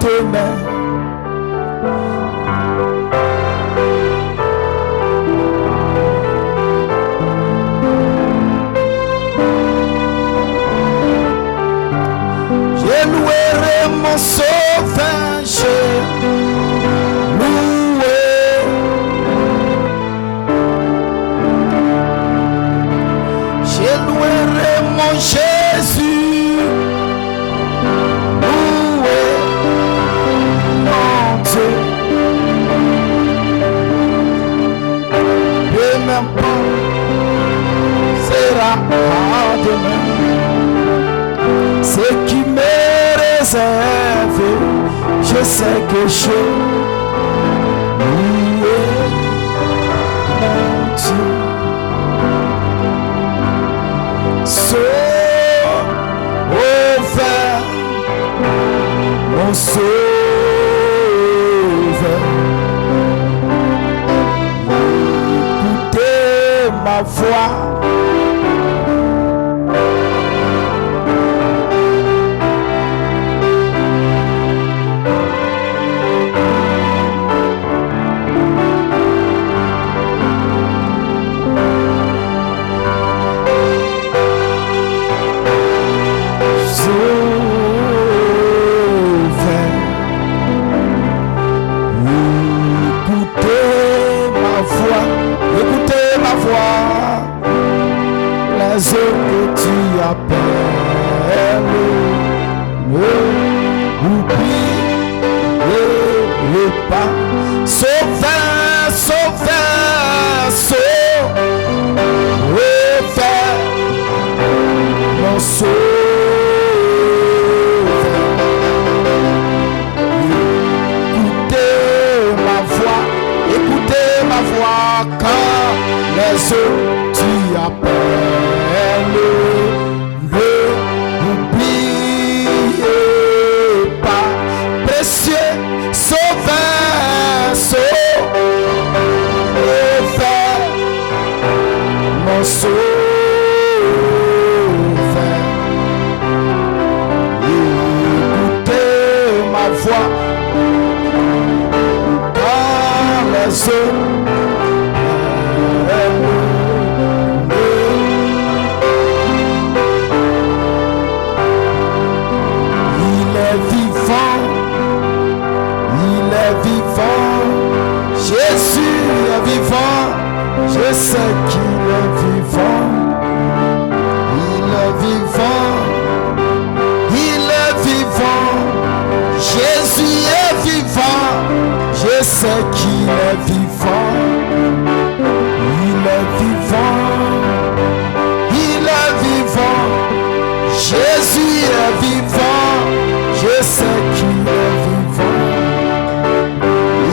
tes mains. Je louerai mon sauveur, je louerai. Je louerai mon Jésus, loué mon Dieu. Et même pas sera à demain. Ce qui m'est réservé, je sais que je louerai mon Dieu. Sauveur, mon sauveur, écoutez ma voix. Les eaux que tu appelles, n'oublie pas. Sauveur, sauveur, sauveur, mon sauveur. Écoutez ma voix quand les eaux tu appelles, n'oubliez pas, précieux sauveur, sauveur, mon sauveur. Écoutez ma voix quand les eaux Jésus est vivant, je sais qu'il est vivant. Il est vivant, il est vivant. Jésus est vivant, je sais qu'il est vivant. Il est vivant, il est vivant. Jésus est vivant, je sais qu'il est vivant.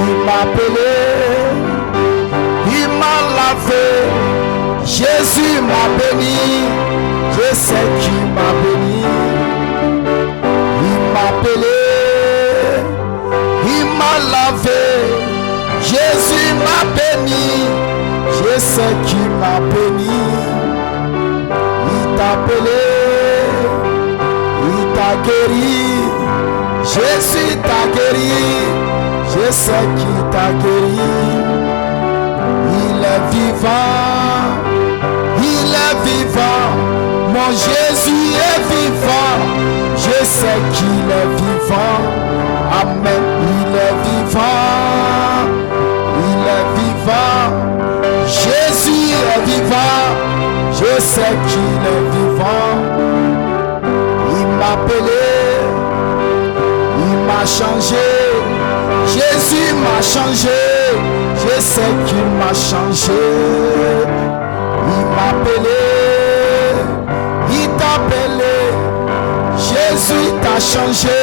Il m'a appelé, il m'a lavé, Jésus m'a béni, je sais qu'il m'a béni. Il m'a appelé, il m'a lavé, Jésus m'a béni, je sais qu'il m'a béni. Il t'a appelé, il t'a guéri, Jésus t'a guéri, je sais qu'il t'a guéri. Il est vivant, il est vivant, mon Jésus est vivant, je sais qu'il est vivant. Amen, il est vivant, il est vivant, Jésus est vivant, je sais qu'il est vivant. Il m'a appelé, il m'a changé, Jésus m'a changé, je sais qu'il m'a changé. Il m'a appelé, il t'a appelé, Jésus t'a changé.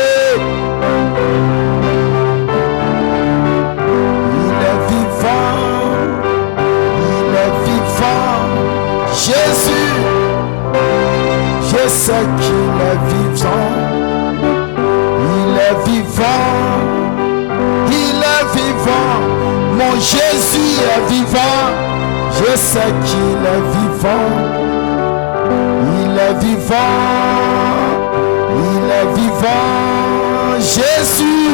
Il est vivant, Jésus, je sais qu'il est vivant. Il est vivant, il est vivant, mon Jésus est vivant, je sais qu'il est vivant. Il est vivant, il est vivant, Jésus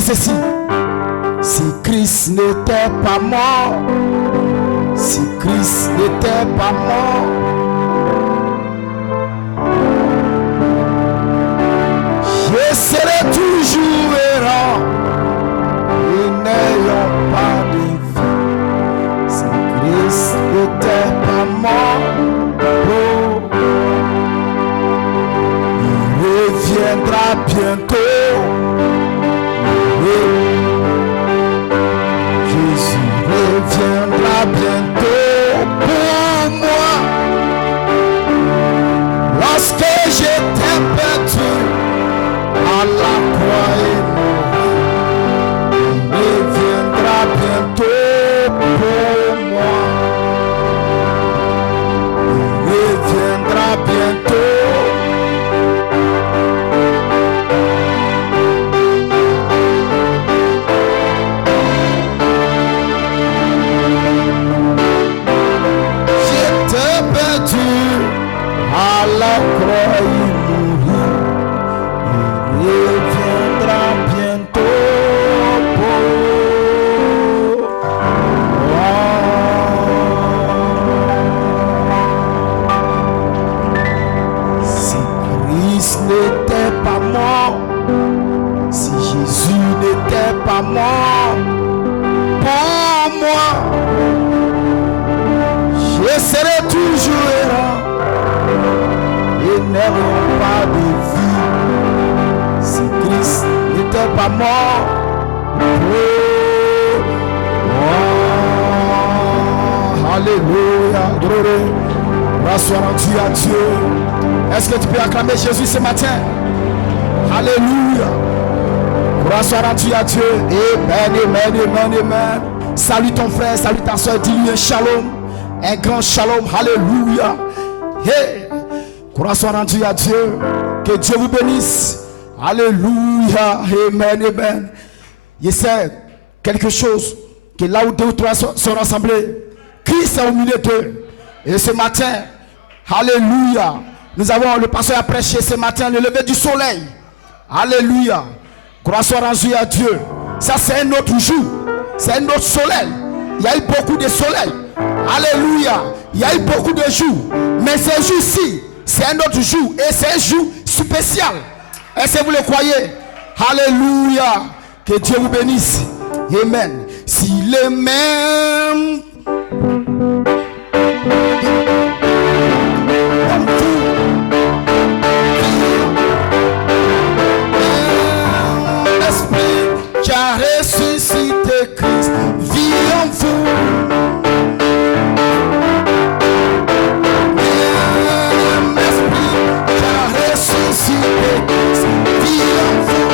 Ceci. Si Christ n'était pas mort, si Christ n'était pas mort, je serai toujours errant et n'ayant pas de vie. Si Christ n'était pas mort, oh, il reviendra bientôt. Viendra bientôt pour moi. Lorsque j'étais perdu à la croix et mort, il viendra bientôt pour moi. Il viendra bientôt. Mort pour moi, je serai toujours errant et n'aurai pas de vie. Si Christ n'était pas mort pour moi. Alléluia, gloire, grâce soit rendue à Dieu. Est-ce que tu peux acclamer Jésus ce matin? Alléluia. Grâce soit rendue à Dieu. Amen, amen, amen, amen. Salut ton frère, salut ta soeur. Dis-lui un shalom, un grand shalom. Alléluia. Hey. Grâce soit rendue à Dieu. Que Dieu vous bénisse. Alléluia. Amen, amen. Il sait quelque chose, que là où deux ou trois sont rassemblés, Christ est au milieu d'eux. Et ce matin, alléluia, nous avons, le pasteur a prêché ce matin le lever du soleil. Alléluia. Gloire soit rendue à Dieu. Ça c'est un autre jour. C'est un autre soleil. Il y a eu beaucoup de soleil. Alléluia. Il y a eu beaucoup de jours. Mais ce jour-ci, c'est un autre jour. Et c'est un jour spécial. Est-ce que vous le croyez? Alléluia. Que Dieu vous bénisse. Amen. S'il est même qui a ressuscité Christ, vit en vous. Même esprit qui a ressuscité Christ, vit en vous.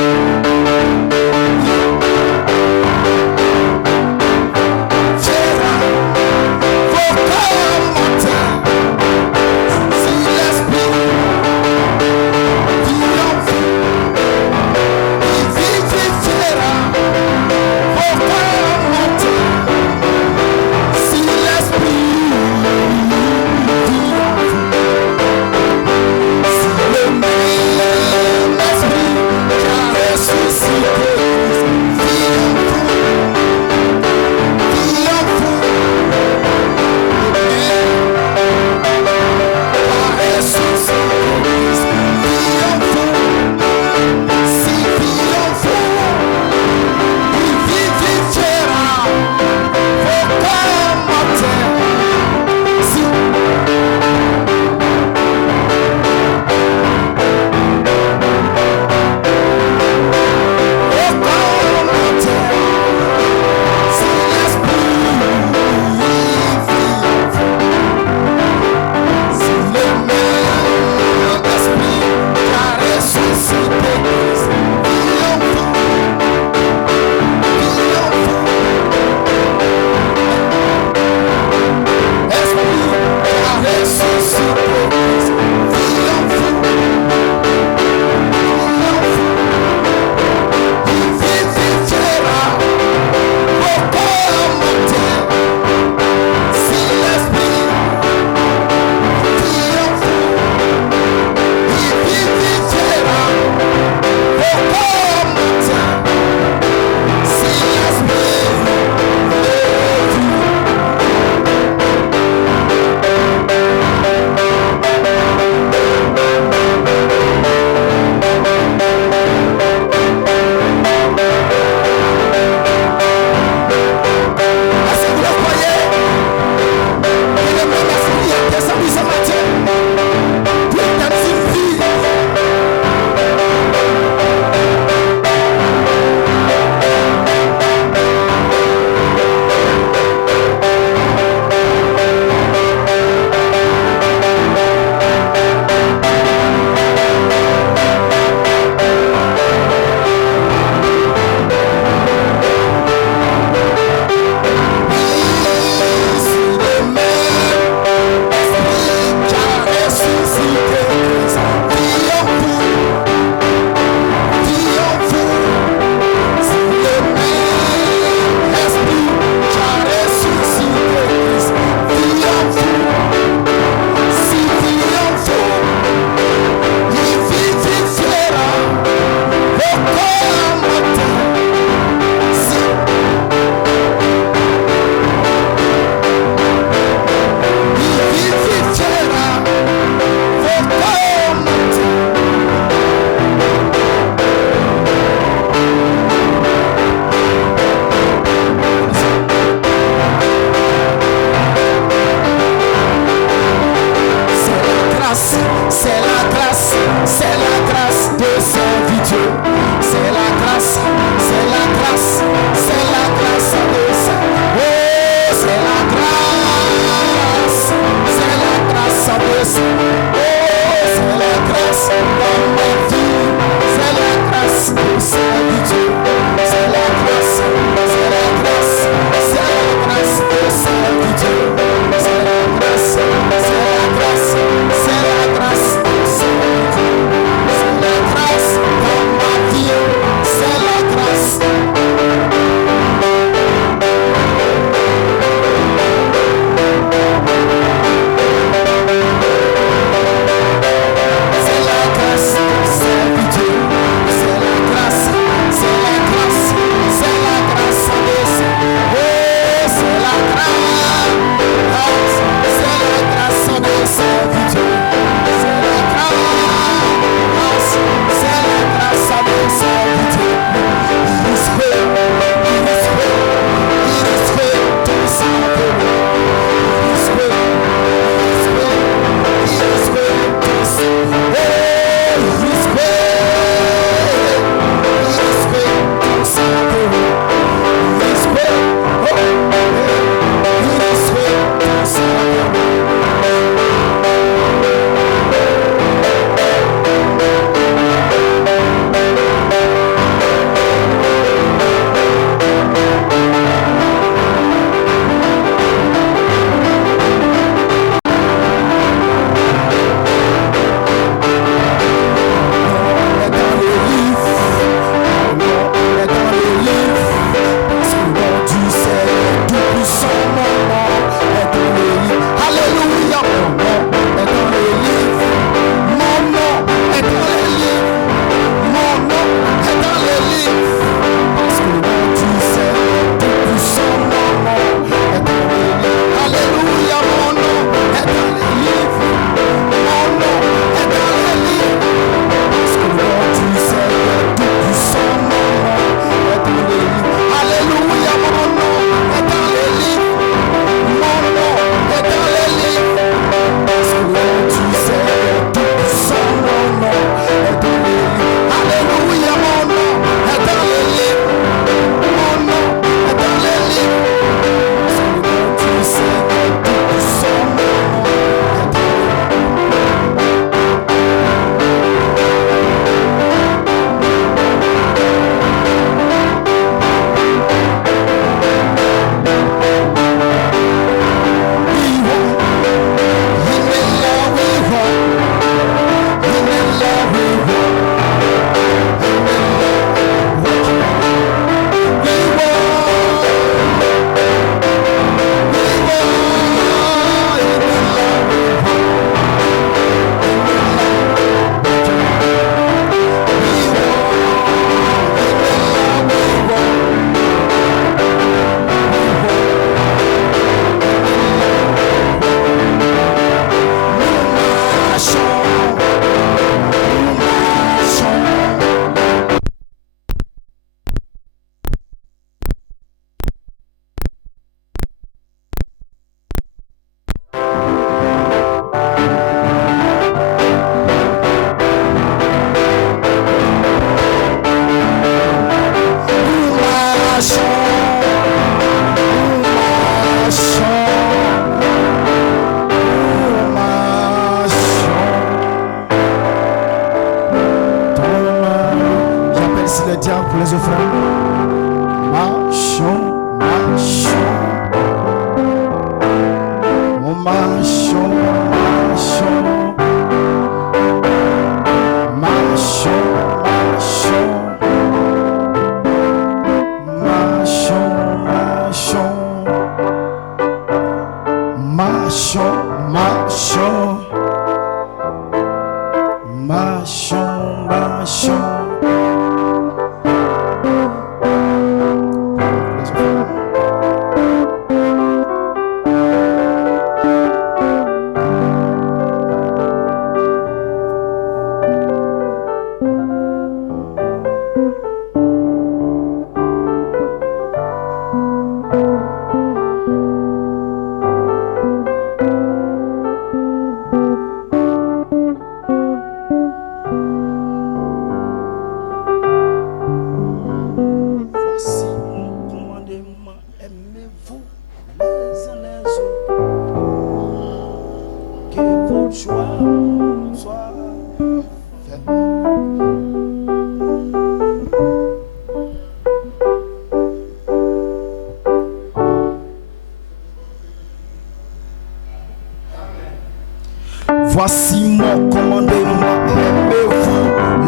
Voici mon commandement, aimez-vous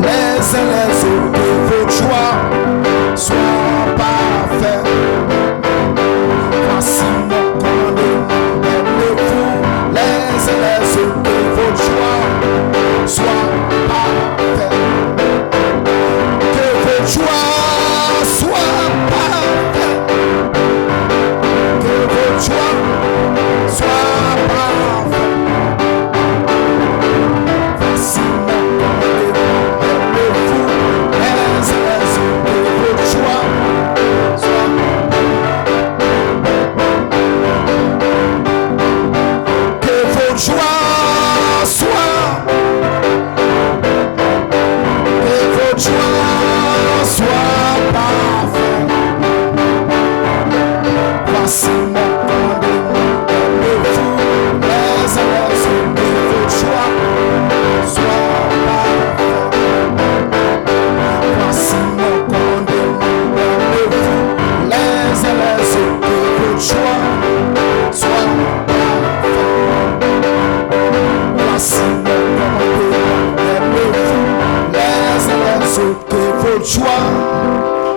les uns les autres, que votre joie soit parfaite. Voici mon commandement, aimez-vous les uns les autres, que votre joie soit parfaite. Que votre joie soit parfaite. Que votre joie soit parfaite.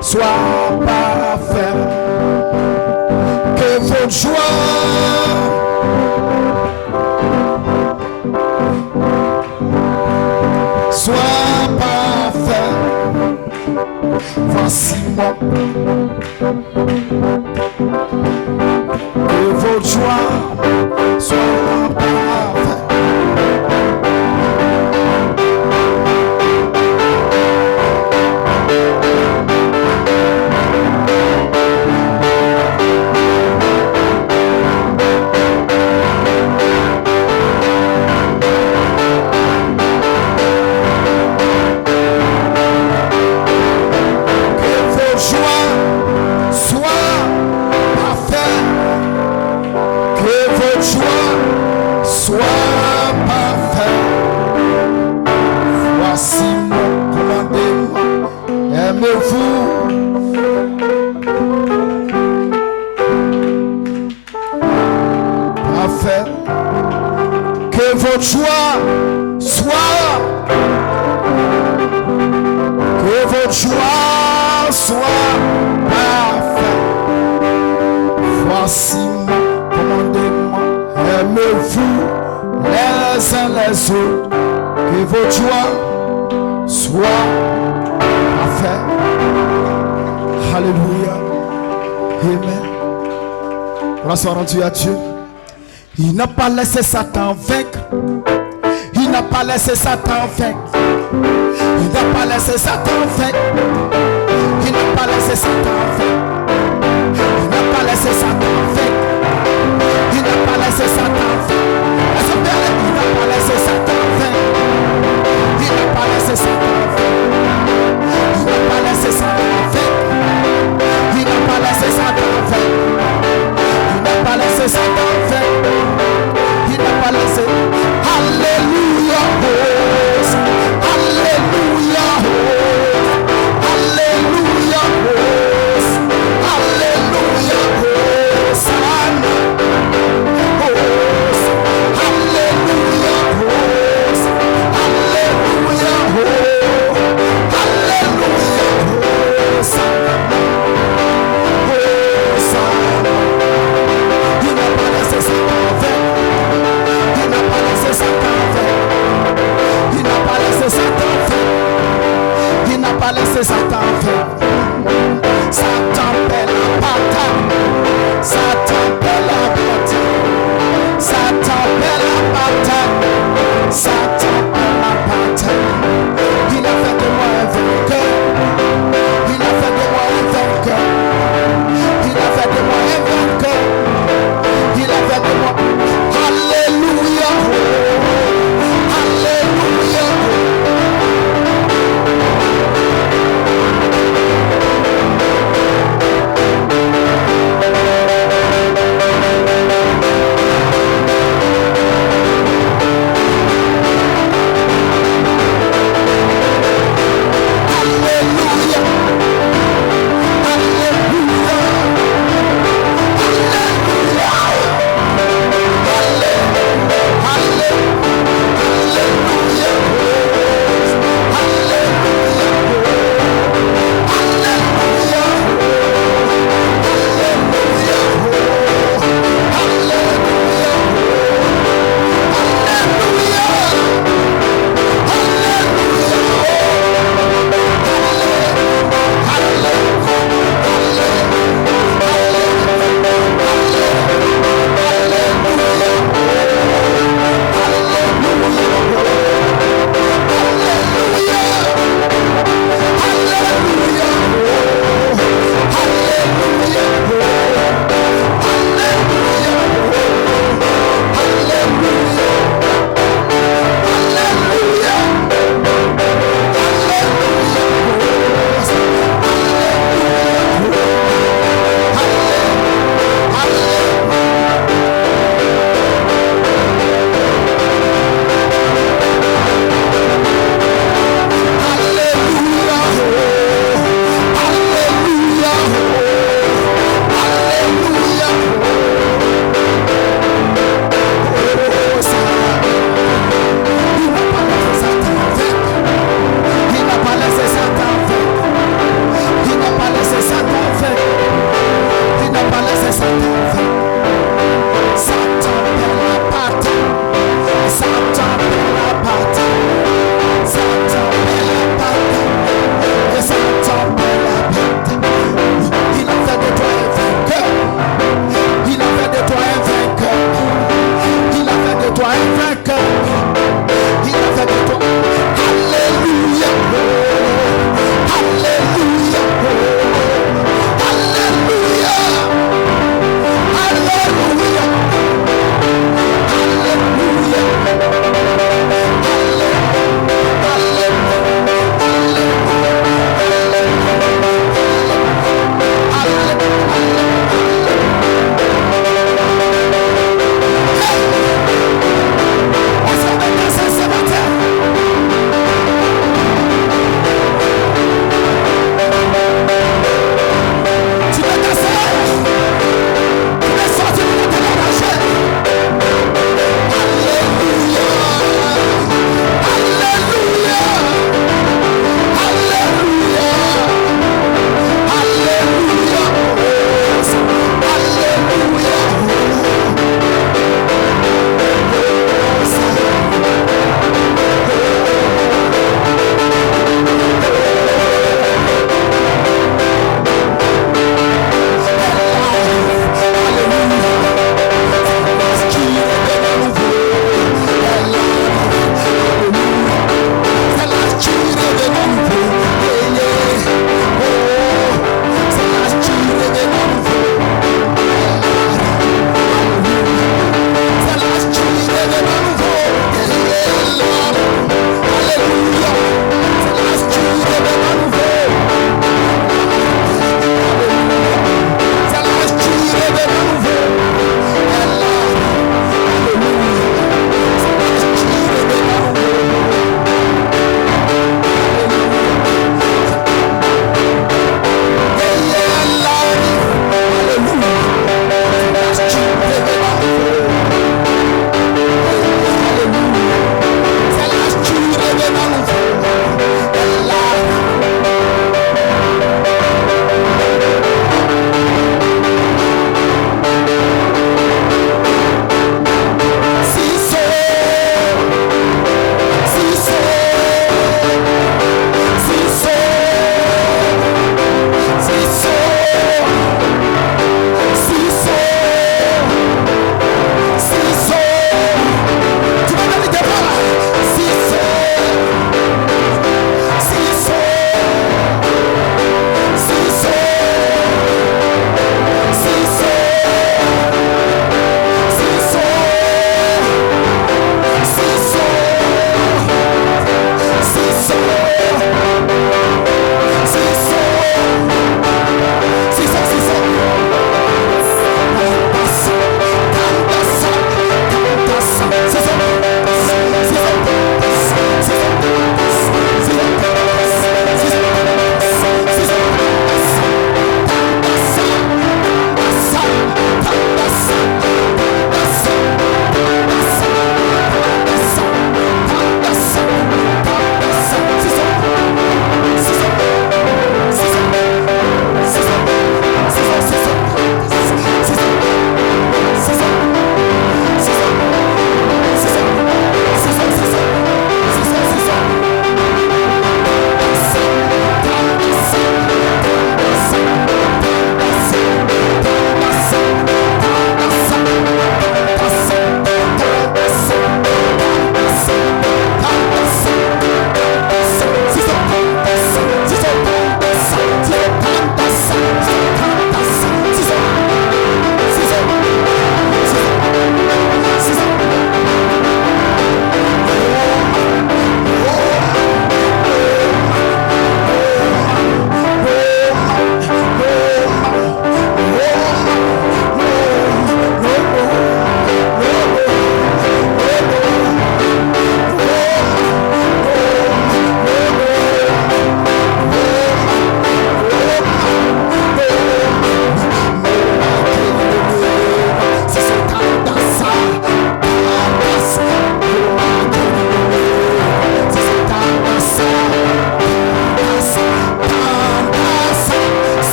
Soit parfait, que votre joie soit parfait. Voici moi, que votre joie soit parfait. Que votre joie soit, que votre joie soit parfaite. Voici mon commandement, aimez-vous les uns les autres, que votre joie soit parfaite. Alléluia. Amen. Grâce soit rendue à Dieu. Il n'a pas laissé Satan vaincre. Il n'a pas laissé Satan vaincre. Il n'a pas laissé Satan vaincre. Il n'a pas laissé Satan vaincre. Il n'a pas laissé Satan vaincre. Il n'a pas laissé Satan vaincre. Il n'a pas laissé Satan vaincre. Il n'a pas laissé Satan vaincre. Il n'a pas laissé Satan vaincre. Il n'a pas laissé Satan vaincre. Il n'a pas laissé Satan vaincre. Il n'a pas laissé. Alléluia, rose. Alléluia, rose. Alléluia, rose. Alléluia, rose. Rose. Alléluia, rose. Alléluia, rose. Alléluia, rose. Rose. Il n'a pas laissé ça.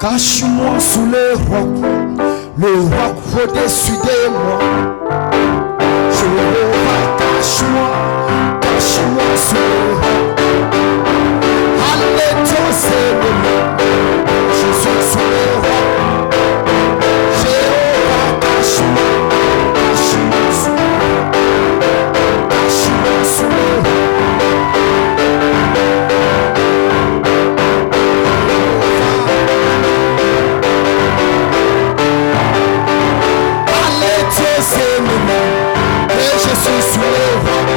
Cache-moi sous le roc au-dessus de moi. Jéhovah, cache-moi sous le roc. Allez, toi, c'est le nom. Je suis sous le roc. Jéhovah, cache-moi sous le roc. Cache-moi sous le roc. C'est le nom et je suis sous le roc.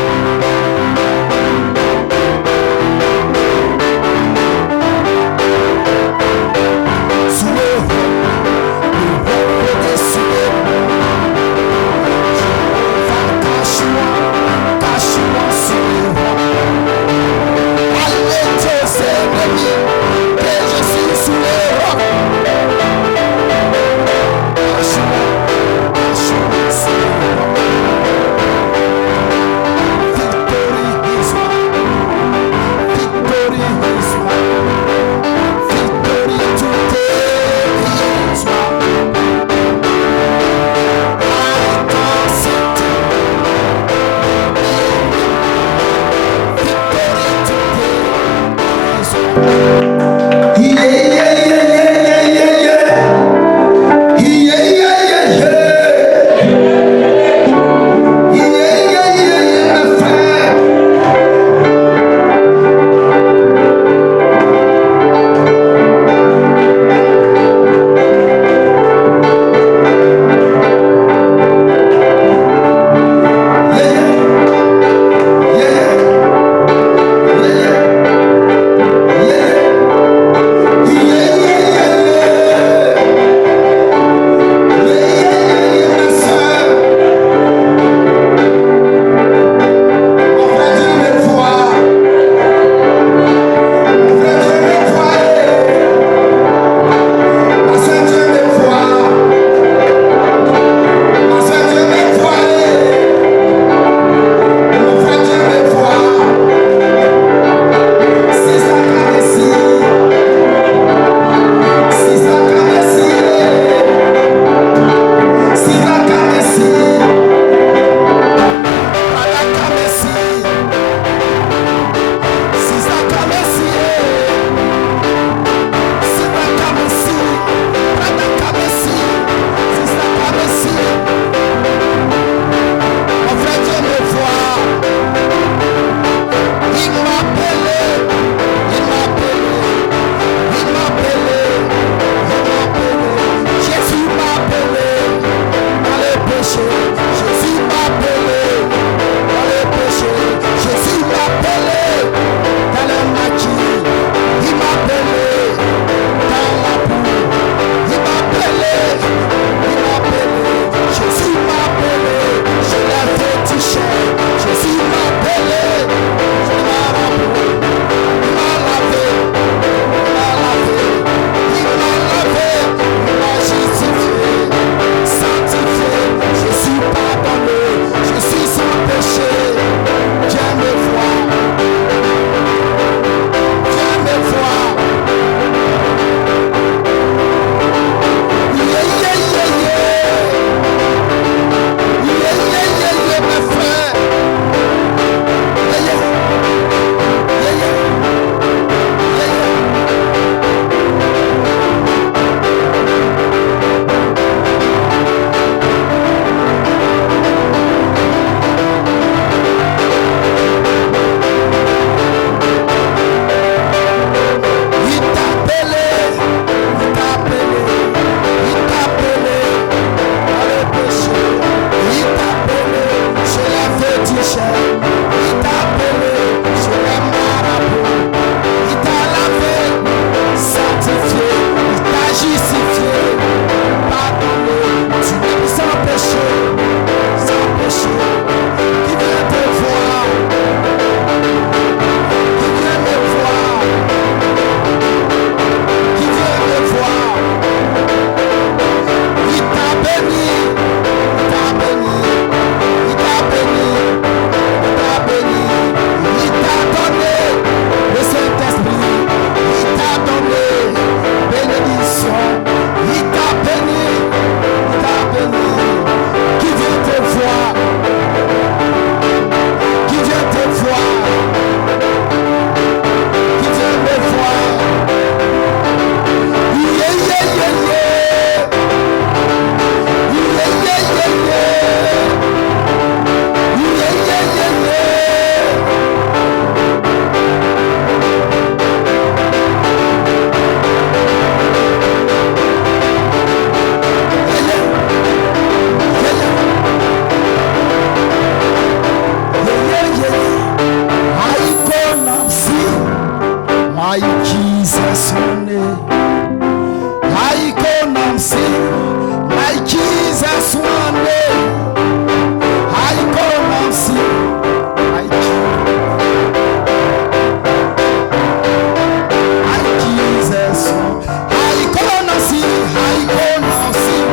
come see my Jesus one day. I come see my Jesus. I come see. I come see.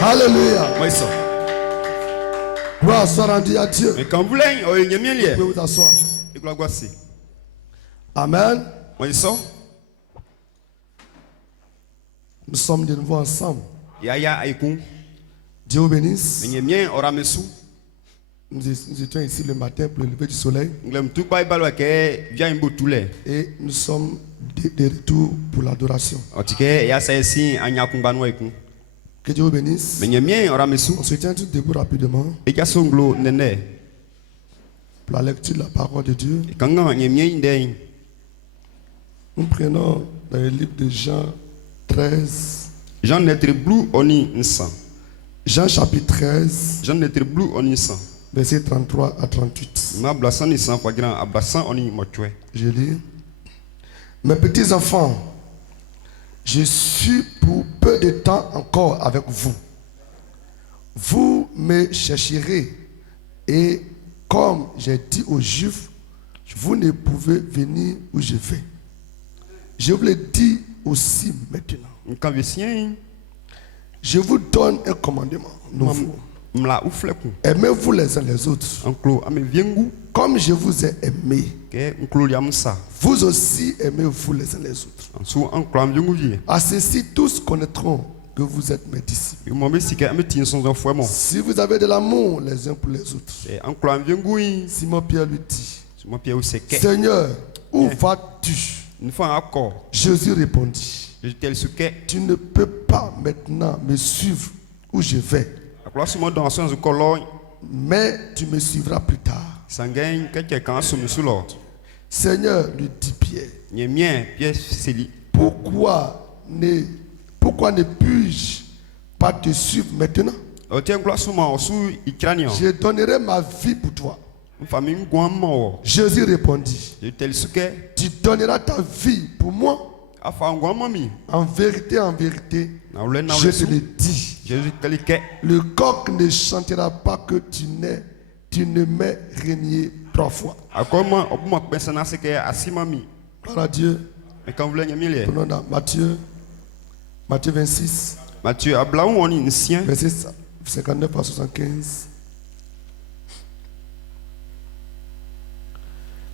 Alléluia. Gloire soit rendue à Dieu. Vous pouvez vous asseoir. Amen. Nous sommes de nouveau ensemble. Dieu vous bénisse. Nous étions ici le matin pour le lever du soleil. Et nous sommes de retour pour l'adoration. Que Dieu vous bénisse. On se tient tous debout rapidement pour la lecture de la parole de Dieu. Nous prenons dans le livre de Jean 13. Jean chapitre 13. Versets 33 à 38. Je lis. Mes petits enfants, je suis pour peu de temps encore avec vous. Vous me chercherez et comme j'ai dit aux Juifs, vous ne pouvez venir où je vais. Je vous le dis aussi maintenant. Je vous donne un commandement nouveau. Aimez-vous les uns les autres. Comme je vous ai aimé, vous aussi aimez-vous les uns les autres. À ceci, tous connaîtront que vous êtes mes disciples. Si vous avez de l'amour les uns pour les autres. Simon Pierre lui dit, Seigneur, où vas-tu? Jésus répondit, tu ne peux pas maintenant me suivre où je vais, mais tu me suivras plus tard. Seigneur, lui dit Pierre, pourquoi ne puis-je pas te suivre maintenant? Je donnerai ma vie pour toi. Jésus répondit, tu donneras ta vie pour moi? En vérité, je te le dis, le coq ne chantera pas que tu ne m'aies régné 3 fois. Gloire à Dieu. Prenons dans Matthieu 26, verset 59 à 75.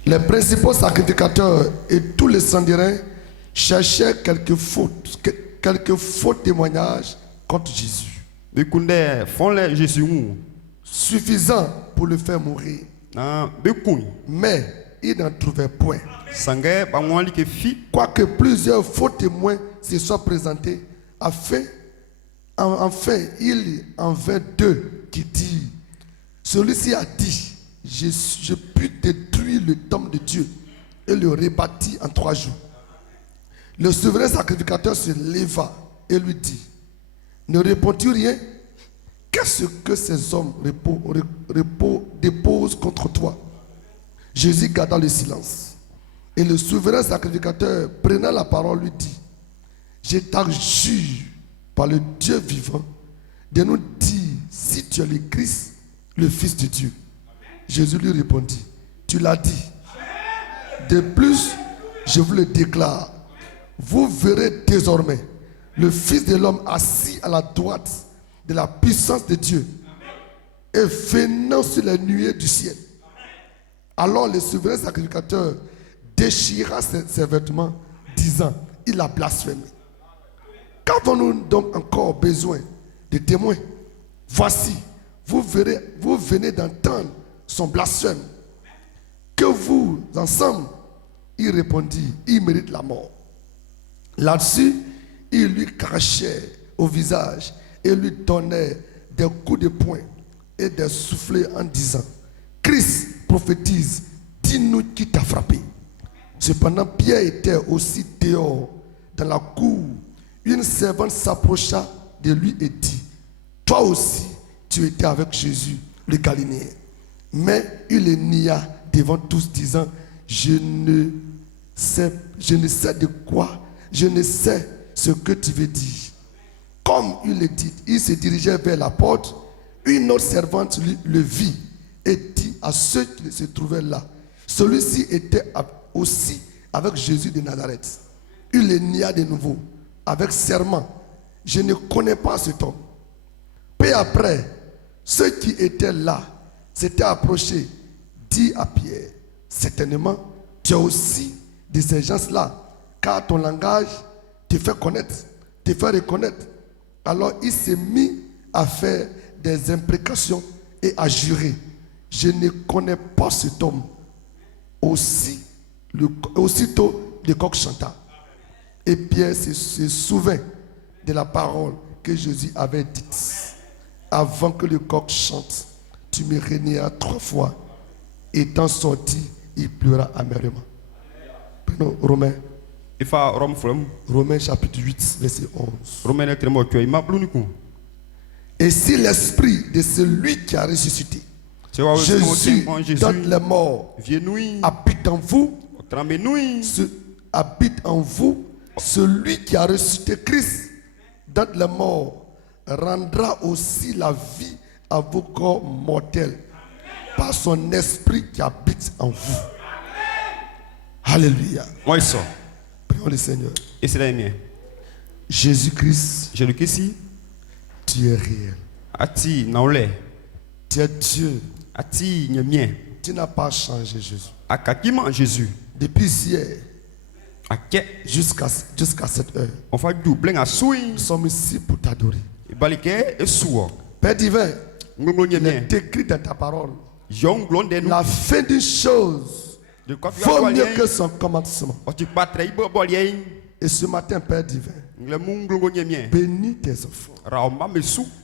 Les principaux sacrificateurs et tous les sanguinaires cherchaient quelques faux témoignages contre Jésus, suffisants pour le faire mourir. Mais il n'en trouvait point. Sangue ba ngoli ke fi. Quoique plusieurs faux témoins se soient présentés, enfin, il en vint deux qui dirent, celui-ci a dit, je puis détruire le temple de Dieu et le rebâtir en 3 jours. Le souverain sacrificateur se leva et lui dit, ne réponds-tu rien? Qu'est-ce que ces hommes déposent contre toi? Jésus garda le silence. Et le souverain sacrificateur, prenant la parole, lui dit, je t'adjure par le Dieu vivant de nous dire si tu es le Christ, le Fils de Dieu. Jésus lui répondit, tu l'as dit. De plus, je vous le déclare, vous verrez désormais le Fils de l'homme assis à la droite de la puissance de Dieu et venant sur les nuées du ciel. Alors le souverain sacrificateur déchira ses vêtements, disant, il a blasphémé. Qu'avons-nous donc encore besoin de témoins? Voici, vous venez d'entendre son blasphème. Que vous, ensemble, il répondit, il mérite la mort. Là-dessus, il lui crachait au visage et lui donnait des coups de poing et des soufflets en disant, Christ prophétise, dis-nous qui t'a frappé. Cependant, Pierre était aussi dehors dans la cour. Une servante s'approcha de lui et dit, toi aussi, tu étais avec Jésus, le Galiléen. Mais il le nia devant tous, disant, je ne sais de quoi, je ne sais ce que tu veux dire. Comme il le dit, il se dirigeait vers la porte. Une autre servante le vit et dit à ceux qui se trouvaient là, celui-ci était aussi avec Jésus de Nazareth. Il le nia de nouveau avec serment, je ne connais pas cet homme. Peu après, ceux qui étaient là s'étaient approchés, dit à Pierre, certainement tu es aussi de ces gens-là, car ton langage te fait connaître, te fait reconnaître. Alors il s'est mis à faire des imprécations et à jurer, je ne connais pas cet homme. Aussitôt le coq chanta. Et Pierre se souvint de la parole que Jésus avait dite. Avant que le coq chante, tu me renieras 3 fois. Étant sorti, il pleura amèrement. Prenons Romains. Romains chapitre 8, verset 11. Et si l'esprit de celui qui a ressuscité, Jésus donne les morts, habite en vous, celui qui a ressuscité Christ dans les morts rendra aussi la vie à vos corps mortels par son esprit qui habite en vous. Alléluia. Prions le Seigneur. Jésus-Christ, tu es réel. Tu es Dieu. Tu n'as pas changé, Jésus. Depuis hier jusqu'à cette heure, nous sommes ici pour t'adorer. Père divin, il est écrit dans ta parole, la fin d'une chose vaut mieux que son commencement. Et ce matin, Père divin, bénis tes enfants,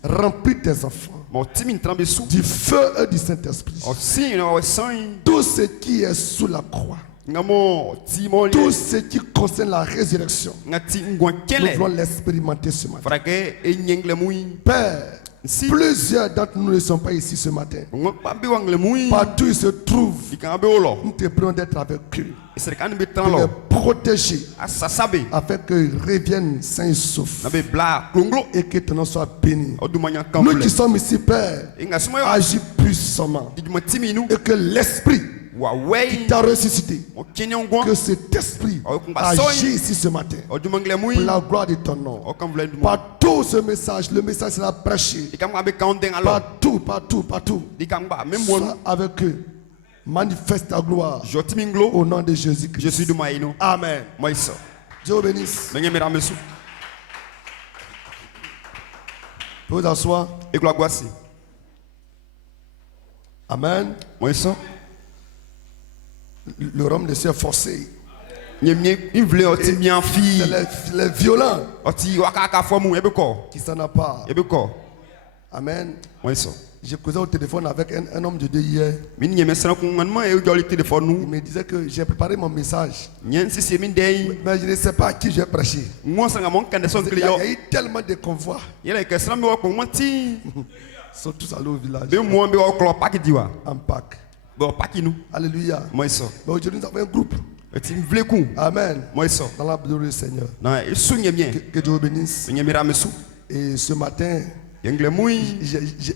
remplis tes enfants du feu et du Saint-Esprit. Tout ce qui est sous la croix, tout ce qui concerne la résurrection, nous devons l'expérimenter ce matin. Père, plusieurs d'entre nous ne sont pas ici ce matin. Partout ils se trouvent, nous te prions d'être avec eux, de les protéger, afin qu'ils reviennent sains et saufs, et que ton nom soit béni. Nous qui sommes ici, Père, agis puissamment, et que l'esprit qui t'a ressuscité, que cet esprit agit ici ce matin pour la gloire de ton nom. Partout ce message, le message sera prêché partout. Sois avec eux, manifeste ta gloire au nom de Jésus-Christ. Amen. Dieu vous bénisse. Vous asseoir. Amen. Le rhum ne s'est forcé. Nye une vle oti mi en C'est fille. les violents Oti wakaka fo mu ebe ko. qui s'en emparent. Ebe ko. Amen. Moi ça. J'ai causé au téléphone avec un homme de Dieu hier. Min nye mesra ko nganma e joli téléphone Il nous. me disait que j'ai préparé mon message. Nyen si c'est min dey. Mais je ne sais pas à qui j'ai prêché. Moi sanga mon kande son Il y client. a eu tellement de convois. Yele ke sra me wa ko mati. Ils sont tous allés au village. Be mo be wa klo pak diwa. En Pâques. Bo pak nous. Alléluia. Moi ça. Mais aujourd'hui, nous avons un groupe. Eti vle ku. Amen. Moi ça. Dans la gloire du Seigneur. Na esu nye bien. Que Dieu vous bénisse. Nye mira mesu. Et ce matin, Yengle mui.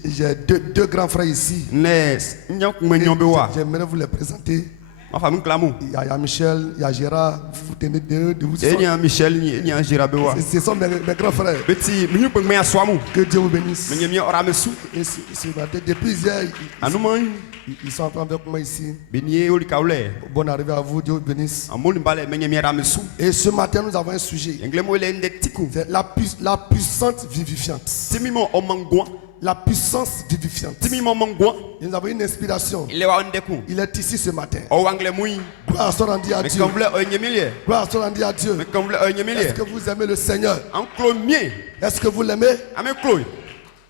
j'ai deux grands frères ici. Ne nyak menyo be wa. J'aimerais vous les présenter. Ma femme clamo. Il y a Michel, il y a Gérard. Vous tenez de vous. E nya Michel ni nya Jirabe wa. Ce sont mes grands frères. Beti minyu pe me aswamu. Que Dieu vous bénisse. Menye mi ora mesu. Et ce matin, depuis hier, Anuman. ils sont avec moi ici. Benye oli kaule. Bonne arrivée à vous, Dieu vous bénisse. Amoli mbale menye mi ora mesu. Et ce matin, nous avons un sujet. Yengle mo le nde tiku. C'est la puissante vivifiante. Timi mo omangwa. La puissance vivifiante. Timi mo mangwa. Et nous avons une inspiration. Ile wa ndeku. Il est ici ce matin. O wangle mui. Gloire soit rendue à Me Dieu. komble o nyemilie. Gloire soit rendue à Dieu. Me komble o Est-ce nyemilie. que vous aimez le Seigneur? An klo mie. Est-ce que vous l'aimez? Ame klo.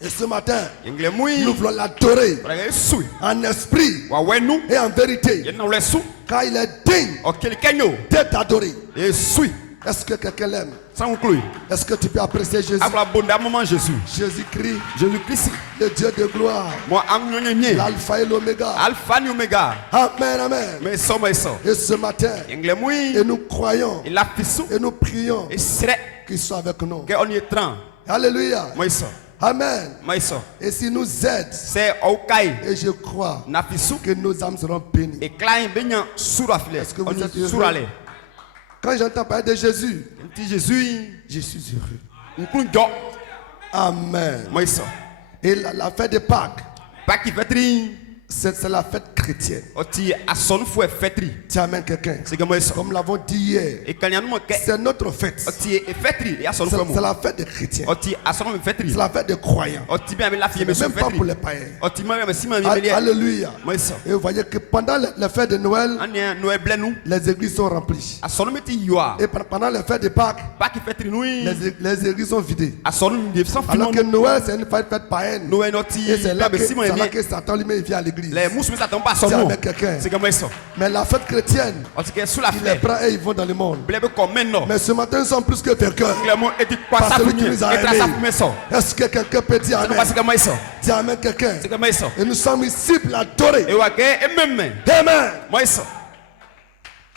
Et ce matin, Yengle mui. nous voulons l'adorer Pra esu. en esprit Wa wenu. et en vérité. Yenna le su. Car il est digne O kele kenyo. d'être adoré. Esu. Est-ce que quelqu'un l'aime? Sans klo. Est-ce que tu peux apprécier Jésus? Abla bonda moment Jésus. Jésus-Christ, Jésus-Christ. le Dieu de gloire, Moi am nyonye. l'alpha et l'oméga. Alpha ni omega. Amen, amen. Mais so mais so. Et ce matin, Yengle mui. et nous croyons Il a fisu. et nous prions Et sere. qu'il soit avec nous. Que on y est tran. Alléluia. Moi so. Amen. Moi so. Et s'il nous aide, C'est au kai. et je crois Na fisu. que nos âmes seront bénies. Et klein benya sura file. Est-ce que vous On êtes y heureux? sura le. Quand j'entends parler de Jésus, Nti Jésus. je suis heureux. Nkun do. Amen. Moi so. Et la fête de Pâques, Pas qui fetri. c'est la fête chrétienne. Oti ason fou fetri. Tu amènes quelqu'un. C'est comme ça. Comme l'avons dit hier, Et quand y a nous que c'est notre fête. oti fetri et ason fou C'est mo. la fête des chrétiens. Oti ason fetri. C'est la fête des croyants. Oti bien la fille me Même pas fetri. pour les païens. Oti ma me si ma mi Alléluia. Moi ça. Et vous voyez que pendant les fêtes de Noël, Ania no eble nous. les églises sont remplies. Ason meti yoa. Et pendant les fêtes de Pâques, Pas qui fetri nous. les églises sont vidées. Ason de sans Alors que fini. Noël, c'est une fête païenne. Nous noti. Et c'est là que si ma Satan lui-même vient à l'église. les mouches me s'attendent pas son C'est nom. avec quelqu'un. C'est comme ça. Mais la fête chrétienne, En tout cas sous la il les fleur. prend et ils vont dans le monde. Blebe comme maintenant. Mais ce matin, nous sommes plus que vainqueurs. Le mot est quoi Par ça celui pour qui nous. nous a Et ça aimés. pour me ça. Est-ce que quelqu'un peut dire C'est Amen? pas comme ça. Dis Amen quelqu'un. C'est comme ça. Et nous sommes ici pour l'adorer. Et ouais et même. Amen. Moi ça.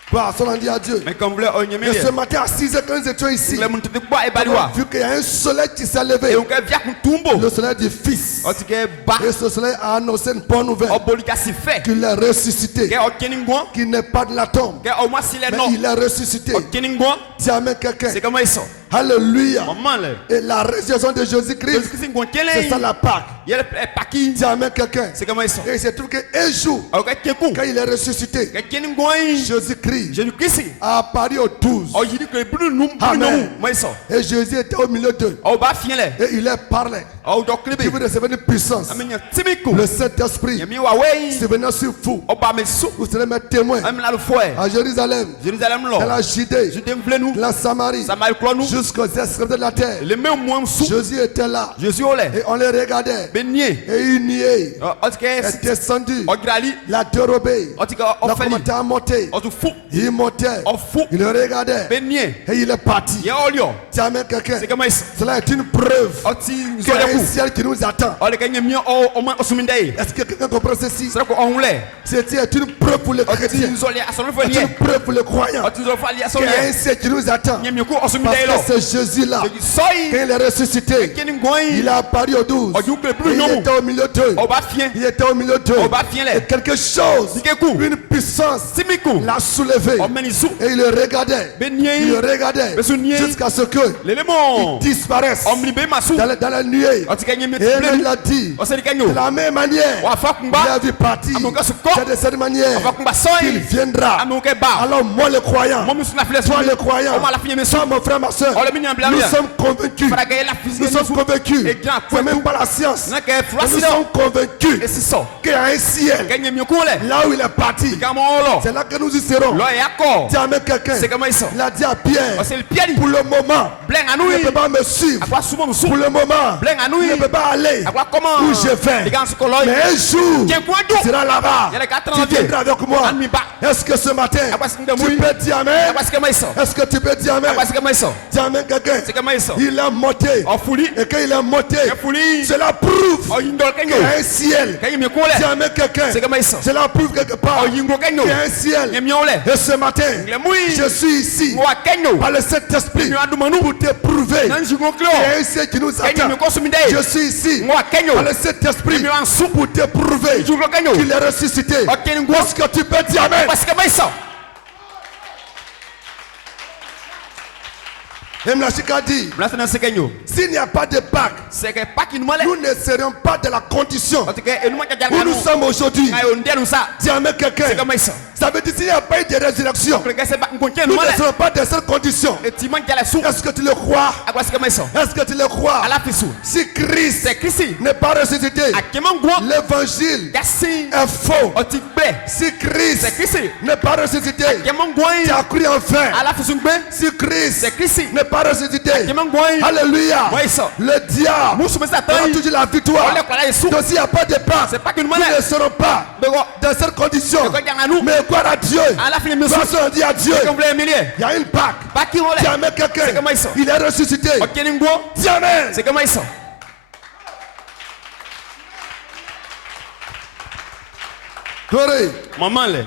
Gloire soit rendue à Dieu. Mais comme bleu on y Et ce matin à 6h quand nous étions ici, Le monde te quoi et on a baliwa. vu qu'il y a un soleil qui s'est levé. Et on ka via kumtumbo. Le soleil du Fils. En tout cas ba. Et ce soleil a annoncé une bonne nouvelle. O bolika si fait. Qu'il est ressuscité. Que o keningwa. Qu'il n'est pas de la tombe. Que o moi si les Mais non. il est ressuscité. O keningwa. Dis Amen quelqu'un. C'est comme ça. Alléluia. Maman là. Et la résurrection de Jésus-Christ, Qu'est-ce que c'est qu'on kele? c'est ça la Pâque. Il y a pas qui. Dis Amen quelqu'un. C'est comme ça. Et il se trouve qu'un jour, O ka keku. quand il est ressuscité, Que keningwa. Jésus-Christ Jésus-Christ. a apparu aux 12. O yidi que plus nous Amen. Moi ça. Et Jésus était au milieu d'eux. O ba fien là. Et il leur parlait. O do klebe. Qui vous recevez une puissance. Amenya timiko. Le Saint-Esprit Yemi wa wey. se venant sur vous. O ba me sou. Vous serez mes témoins Am la le foi. à Jérusalem, Jérusalem dans là. la Judée, Je t'aime vle nous. dans la Samarie, Ça m'a clos nous. jusqu'aux extrémités de la terre. Les mêmes moins sous. Jésus était là. Jésus olé. Et on les regardait. Benye. Et il niait. En tout cas, Est descendu. o grali. La dérobé. En tout cas, Il on a fait. commencé à monter. On te fout. Il montait. On fout. Il le regardait. Benye. Et il est parti. Ya olio. Tiens, mais quelqu'un. C'est comme ça. Cela est une preuve O ti qu'il y a un zole ku. ciel qui nous attend. O le kanye mi o ma osumindai. Est-ce que quelqu'un comprend ceci? C'est quoi on lait. Ceci est une preuve pour les O chrétiens. ti zole asono fo C'est nie. une preuve pour les croyants. O ti zole fa li Qu'il asono y a un nie. ciel qui nous attend. Nye mi ko Parce osumindai lo. que c'est Jésus-là. Je soy. Quand il est ressuscité, Keni ngoi. il a apparu aux 12. O ju que Et plus il non. était au milieu d'eux. O ba fien. Il était au milieu d'eux. O ba fien Et le. quelque chose, Dikeku. une puissance, Simiko. l'a soulevé. O meni sou. Et il le regardait. Benye. Il le regardait Besunier. jusqu'à ce que L'élément. disparaisse Omni be masu. dans la nuée. O ti kanye mi Et il ble. a dit, O se di de kanyo. la même manière, Wa fa il kumba. a vu partir. Amonga su ko. C'est de cette manière Wa kumba qu'il soy. viendra. Amonga ba. Alors moi le croyant, Mo mi su na file toi su. le croyant, O ma la fie me so. toi mon frère, ma soeur, Oh, le mini en blanc, nous bien. sommes convaincus. Para gagner la physique. Nous sommes convaincus. Et bien, C'est même pas la science. Na que Mais nous flasida. sommes convaincus Et c'est ça. qu'il y a un ciel. Gagner mieux qu'on l'est. Là où il est parti. Comment on C'est là que nous y serons. l'a? Là, il y a quoi? Dis à même quelqu'un. C'est comment ils sont? Il a dit à Pierre. Oh, c'est le pied. Pour le moment, Blanc à il nous. ne peut pas me suivre. À quoi souvent nous Pour le moment, Blanc à nous. il ne peut pas aller À quoi comment? où je vais. Les gars, c'est quoi là? Mais un jour, Tiens, quoi tu seras là-bas. Il y a les 4 Tu viendras avec moi. Admis pas. Est-ce que ce matin, À quoi c'est que tu moi? peux dire À amen? quoi c'est comment ils sont? Est-ce que tu peux dire À amen? quoi c'est comment ils sont? Dis amen quelqu'un. C'est comment ils sont? Il est monté. En folie. Et quand il est monté, En folie. cela prouve Oh, Yindol qu'il Kenyo. y a un ciel. Gagner mieux qu'on Dis l'est. amen quelqu'un. C'est comment ils sont? Cela prouve quelque part Oh, Yingo Kenyo. qu'il y a un ciel. Gagner mieux on l'est. Et ce matin, Les mouilles. je suis ici Moi, Kenyo. par le Saint-Esprit Nous avons nous. pour te prouver Nan Jingo qu'il y Klo. a un ciel qui nous Gagner attend. mieux consommer des. Je suis ici Moi, Kenyo. par le Saint-Esprit Nous en sous. pour te prouver Jingo Kenyo. qu'il est ressuscité. Ok, nous Est-ce que tu peux dire amen? Parce que comment ils sont? Même la Chica dit, Là, c'est dans ce Kenyo. s'il n'y a pas de Pâques, C'est que pas qui nous m'allait. nous ne serons pas de la condition En tout cas, et nous m'avons où nous sommes aujourd'hui. nous ça. Dis amen quelqu'un. C'est comment ils sont? Ça veut dire s'il n'y a pas eu de résurrection, Après, c'est pas un contient nous nous ne m'allait. serons pas dans cette condition. Et tu manques la sous. Est-ce que tu le crois? À quoi c'est comment ils sont? Est-ce que tu le crois? À la fissure. Si Christ C'est Christ. n'est pas ressuscité, À Kéman Gouan. l'évangile Gassi. est faux. Au tic blé. Si C'est Christ Christ. n'est pas ressuscité, Kéman Gouan. tu as cru enfin. À la fissure blé. Si Christ C'est Christ. n'est pas ressuscité, Kéman Gouan. alléluia, Ouais, ça. le diable Nous sommes Satan. aura toujours la victoire. On est quoi là, les sous. Donc s'il n'y a pas de Pâques, C'est pas que nous nous ne m'allait. serons pas Mais quoi? dans cette condition. Mais quoi, il y a nous? Mais gloire à Dieu. À la fin, nous Gloire sommes. dit à Dieu. Comme vous l'avez Il y a une Pâques. Pas qui on Dis l'est. amen quelqu'un. C'est comment ils sont? Il est ressuscité. Ok, Ningo. Dis amen. C'est comment ils sont? Gloire. Maman, là.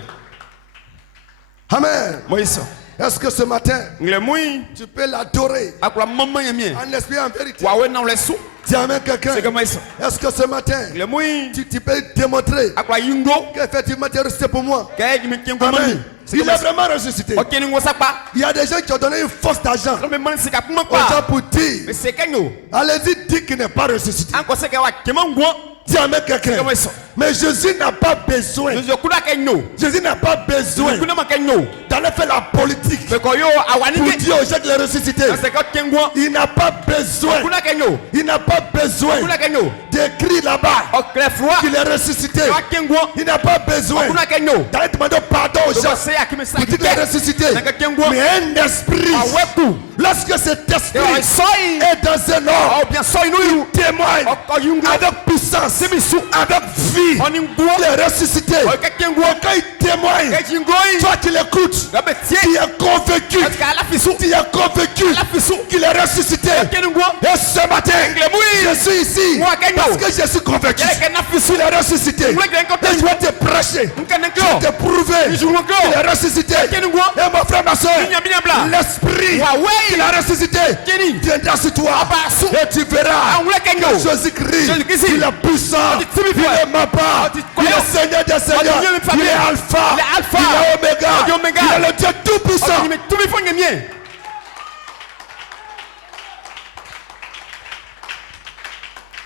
Amen. Moi, ils sont. Est-ce que ce matin, Les mouilles. tu peux l'adorer À quoi maman est mienne? en esprit et en vérité? Waouh, non, les sous. Dis amen quelqu'un. C'est comment ils sont? Est-ce que ce matin, Les mouilles. tu peux démontrer À quoi Yingo? qu'effectivement tu es ressuscité pour moi? Qu'est-ce qui me tient comme Amen. ami? C'est Il comment est ils sont? vraiment ressuscité. Ok, Ningo, ça pas. Il y a des gens qui ont donné une fausse d'argent Non, mais moi, c'est qu'à comment aux gens pas? pour dire, Mais c'est Kenyo. allez-y, dis qu'il n'est pas ressuscité. Encore c'est qu'à Kéman Gouan. Dis amen quelqu'un. Comment ils sont? Mais Jésus n'a pas besoin. Je suis au coup de Kenyo. Jésus n'a pas Je besoin suis au Kenyo. d'aller faire la politique Mais quand yo, à pour Wanike. dire aux gens qu'il est ressuscité. C'est quand Kengo. Il n'a pas besoin. Coup de Kenyo. Il n'a pas besoin Coup de Kenyo. d'écrire là-bas Au clair froid. qu'il est ressuscité. Quand Kengo. Il n'a pas besoin Coup de Kenyo. d'aller demander pardon aux Je gens sais à qui me pour dire qu'il est ressuscité. Naka Kengo. Mais un esprit, Ah ouais, coup. lorsque cet Et esprit on soy. est dans un homme, Oh, bien soy nous. témoigne Oh, Yungo. avec puissance, C'est mis sous. avec vie. On y boit. Il est ressuscité. Oh, Kengo. Quand il témoigne, Et Jingo. toi qui l'écoutes, Ah, mais tiens. tu es convaincu, Parce qu'à la fissure. tu es convaincu À la fissure. qu'il est ressuscité. Kengo. Et ce matin, Les mouilles. je suis ici Moi, Kengo. parce que je suis convaincu Il y a qu'un fissure. qu'il est ressuscité. Moi, Kengo. Et je vais te prêcher, Un canin je vais te prouver joue encore. qu'il est ressuscité. Kengo. Et mon frère, ma soeur, Bien, bien, blanc. l'esprit Ouais, ouais. qu'il a ressuscité Kenny. viendra sur toi. bah, sous. Et tu verras Ah, on l'a Kengo. que Jésus-Christ, Jésus-Christ. il est puissant, dit, tu me il fais. est ma part, dit, il est croyons. Seigneur des Seigneurs, dit, Dieu, une famille. il est Alpha, Il est Alpha. il est Oméga, Il est Oméga. il est le Dieu tout-puissant. Oh, mais tout le monde est bien.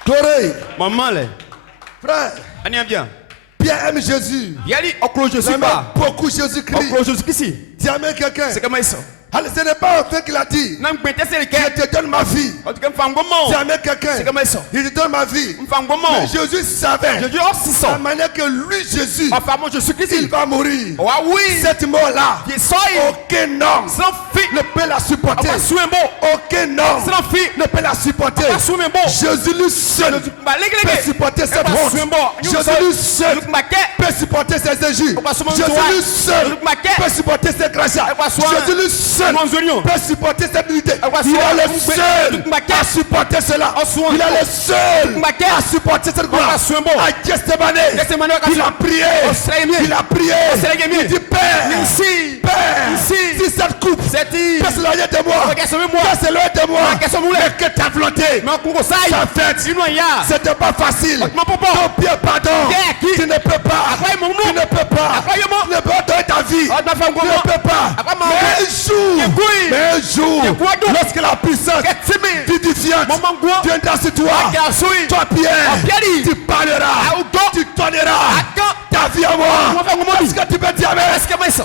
Gloire. Maman, là. Frère, On est bien. Pierre aime Jésus. Il y a dit, au clos, je Il suis aime pas. beaucoup Au Jésus-Christ. clos, je suis ici. Dis amen quelqu'un. C'est comment ils sont. Allez, ce n'est pas un fait qu'il a dit. Non, mais c'est le Je cas. te donne ma vie. En tout cas, femme Dis gommon. amen quelqu'un. C'est comment ils sont. Il te donne ma vie. Femme gommon. Mais Jésus savait Je dis, oh, 600. la manière que lui, Jésus, Enfin, moi, je suis il ici. va mourir. Oh, ah oui. Cette mort-là, Qui soy. aucun homme Sans fille. ne peut la supporter. Pas sous un bon. Aucun homme Sans fille. ne peut la supporter. Pas sous un bon. Jésus lui seul Bah, les peut gars. supporter cette Pas honte. sous un bon. Jésus lui seul Look, ma quête. peut supporter ses injures. Pas sous mon Jésus doigt. lui seul Look, ma quête. peut supporter ses grâces. Pas sous un. Jésus lui seul Mon oignon. peut supporter cette unité. Pas Il sous est un. le seul Look, ma quête. à supporter cela. Pas sous un. Il est le seul Ma quête. à supporter cette gloire. Pas sous un bon. À Gethsemane, Gethsemane, il a prié. serait mieux. Il a prié. serait mieux. Il dit Père, Ici. Père, Ici. si cette coupe C'est dit. peut s'éloigner de moi, Regarde, sauve-moi. peut s'éloigner de moi, Regarde, sauve-moi. mais que ta volonté Mais on court au saille. soit faite. Sinon, il y a. C'était pas facile. Mon papa. Ton pied, pardon. Qui? Tu ne peux pas. Après, mon nom. Tu ne peux pas. Après, mon nom. Tu ne peux pas donner ta vie. Oh, ma femme, Tu ne comment? peux pas. Après, mon Mais nom. un jour, Oui. mais un jour, quoi donc? lorsque la puissance vivifiante Maman, quoi? viendra sur toi, Garçouille. toi Pierre, Oh, Pierre. tu parleras, Ah, ou donc? tu donneras Attends. ta vie à moi. Comment Est-ce que tu peux dire amen? Est-ce que moi, ça?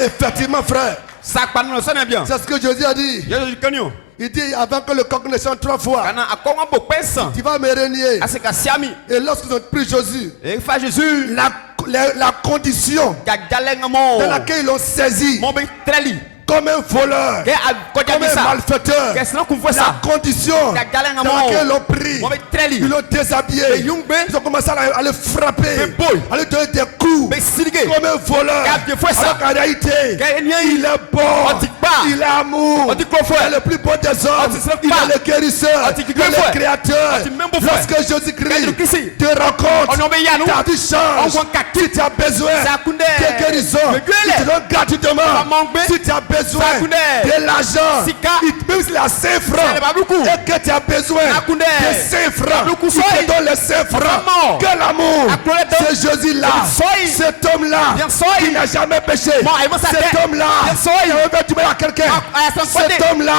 Effectivement, frère. Ça pas nous ça n'est bien. C'est ce que Jésus a dit. Jésus canyon. Il dit avant que le coq ne chante 3 fois, Kana akoma bo pensa. tu vas me renier. Aseka siami. Et lorsqu'ils ont pris Jésus, Et fa Jésus. la condition Gagaleng mo. dans laquelle ils l'ont saisi Mon be treli. comme un voleur, Ke a koja comme un bisa. malfaiteur, Ke sna ku la ça. condition dans Gagaleng mo. laquelle ils l'ont pris, Mon be treli. ils l'ont déshabillé, ils ont commencé à le frapper, à lui donner des coups, Be silike. comme un voleur. Cap de foi ça. Alors qu'en réalité, Ke enya il est bon, On dit pas. il est amour, On dit quoi, frère? il est le plus bon des hommes, On dit il pas. est le guérisseur, On dit il quoi, est frère? le créateur. On dit même pas, frère. Lorsque Jésus-Christ Christ te rencontre, On obéit à nous. ta vie change. On voit qu'à Si tu as besoin Ça coûte de guérison, Le gueule. il te donne gratuitement. Ça manque. Si tu as besoin Ça coûte de l'argent, Sika. même si la 5 Ça francs, n'est pas beaucoup. et que tu as besoin Ça coûte de 5 francs, beaucoup. il te donne les 5 francs. Vraiment. Quel amour! À quoi le C'est Jésus-là, Soy. cet homme-là, Bien soy. qui n'a jamais péché. Moi, et moi, ça Cet fait. homme-là, Bien soy. qui a fait du mal à quelqu'un. Cet Jésus. homme-là,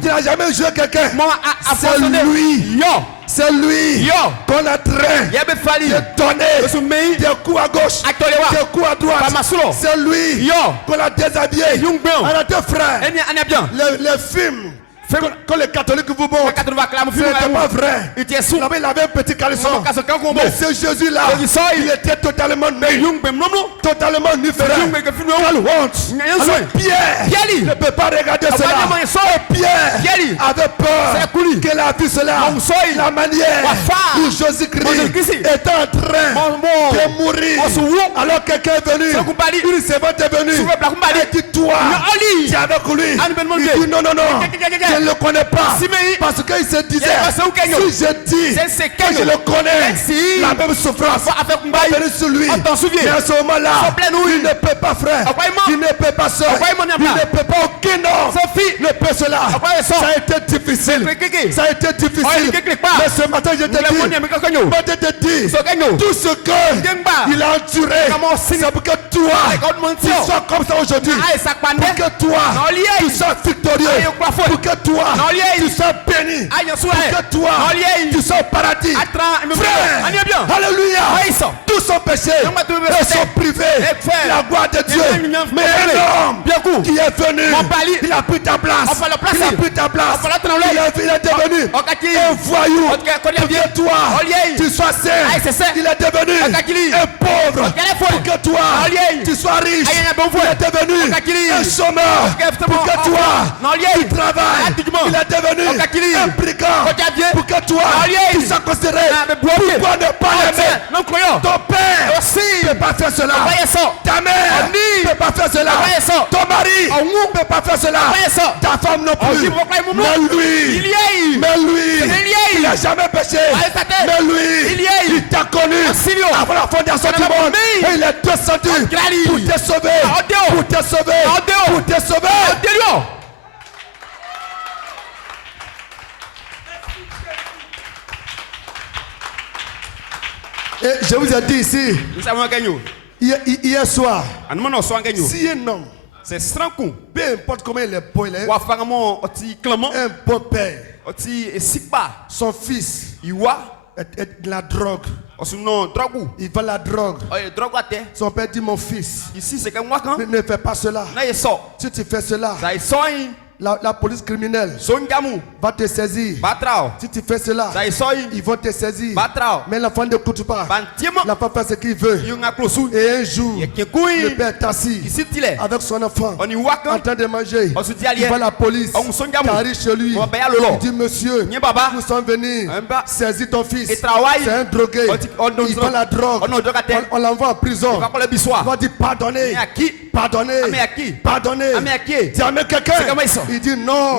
qui n'a jamais joué quelqu'un. Moi C'est lui. Yo. C'est lui Yo. qu'on a train Yebe fali. de donner Yesu mei. des coups à gauche, Atolewa. des coups à droite. Pamasulo. C'est lui Yo. qu'on a déshabillé. Yungbeon. Alors deux frères, Eni anya bien. les films que les catholiques vous montrent, Quand on va clamer ce n'était pas vrai. Il était sous. Là-bas, il avait un petit caleçon. Mais Mais ce Jésus-là, il était totalement nu. Totalement nu, frère. Quelle honte. Alors Pierre ne peut pas regarder cela. Et Pierre avait peur que la vie cela, la manière où Jésus-Christ était en train de mourir. Alors quelqu'un est venu, une servante est venue, et dit toi, tu es avec lui. Il dit non, non, non, je ne le connais pas. Parce qu'il se disait, si je dis que je le connais, la même souffrance va venir sur lui. Mais à ce moment-là, il ne peut pas, frère. Il ne peut pas, soeur. Il ne peut pas, aucun homme ne peut cela. Ça a été difficile. Ça a été difficile. Mais ce matin, je te dis, tout ce qu'il a enduré, c'est pour que toi, tu sois comme ça aujourd'hui. Pour que toi, tu sois victorieux. Pour que toi, tu sois béni. Pour que toi, tu sois au paradis. Frère, alléluia. Tous sont péchés et sont privés de la gloire de Dieu. Mais un homme qui est venu, il a pris ta place. Il a pris ta place. Il est devenu un voyou. Pour que toi, tu sois saint. Il est devenu un pauvre. Pour que toi, tu sois riche. Il est devenu un chômeur. Pour que toi, tu travailles. Il est devenu un brigand. Pour que toi, tu sois considéré. Pourquoi ne pas l'aimer? Ton père ne peut pas faire cela. Ta mère ne peut pas faire cela. Ton mari ne peut pas faire cela. Ta femme non plus. Mais lui, il n'a jamais péché. Mais lui, il t'a connu avant la fondation du monde. Et il est descendu pour te sauver. Pour te sauver. Pour te sauver. Et je vous ai dit ici, hier soir, si un homme, C'est strankou. peu importe comment il est beau, il est Wa fangamo oti clement. un bon père, Oti sikba. son fils Iwa. est de la drogue. Osuno drogu. Il va la drogue. Oye drogu ate. Son père dit, mon fils, Ici c'est comme moi quand. ne fais pas cela. Na yeso. Si tu fais cela, Ça yesoy. la police criminelle Songamu. va te saisir. Batrao. Si tu fais cela, Ça yesoy. ils vont te saisir. Batrao. Mais l'enfant ne coûte pas. Bantiemo. L'enfant fait ce qu'il veut. Yunga klosu. Et un jour, le Yekekui. père est assis Ici tile. avec son enfant On y en waka. train de manger. On se dit Il allié. voit la police On songamu. qui arrive chez lui. On va lolo. Il dit, monsieur, Nye baba. nous sommes venus Mba. saisir ton fils. Et travail. C'est un drogué. Il vend la drogue. On l'envoie en prison. On va coller bissoir. Il va dire pardonnez. Mais à qui? Pardonnez. Mais à qui? Pardonnez. Mais à qui? Tu as mis quelqu'un. C'est comment ils sont? Il dit non.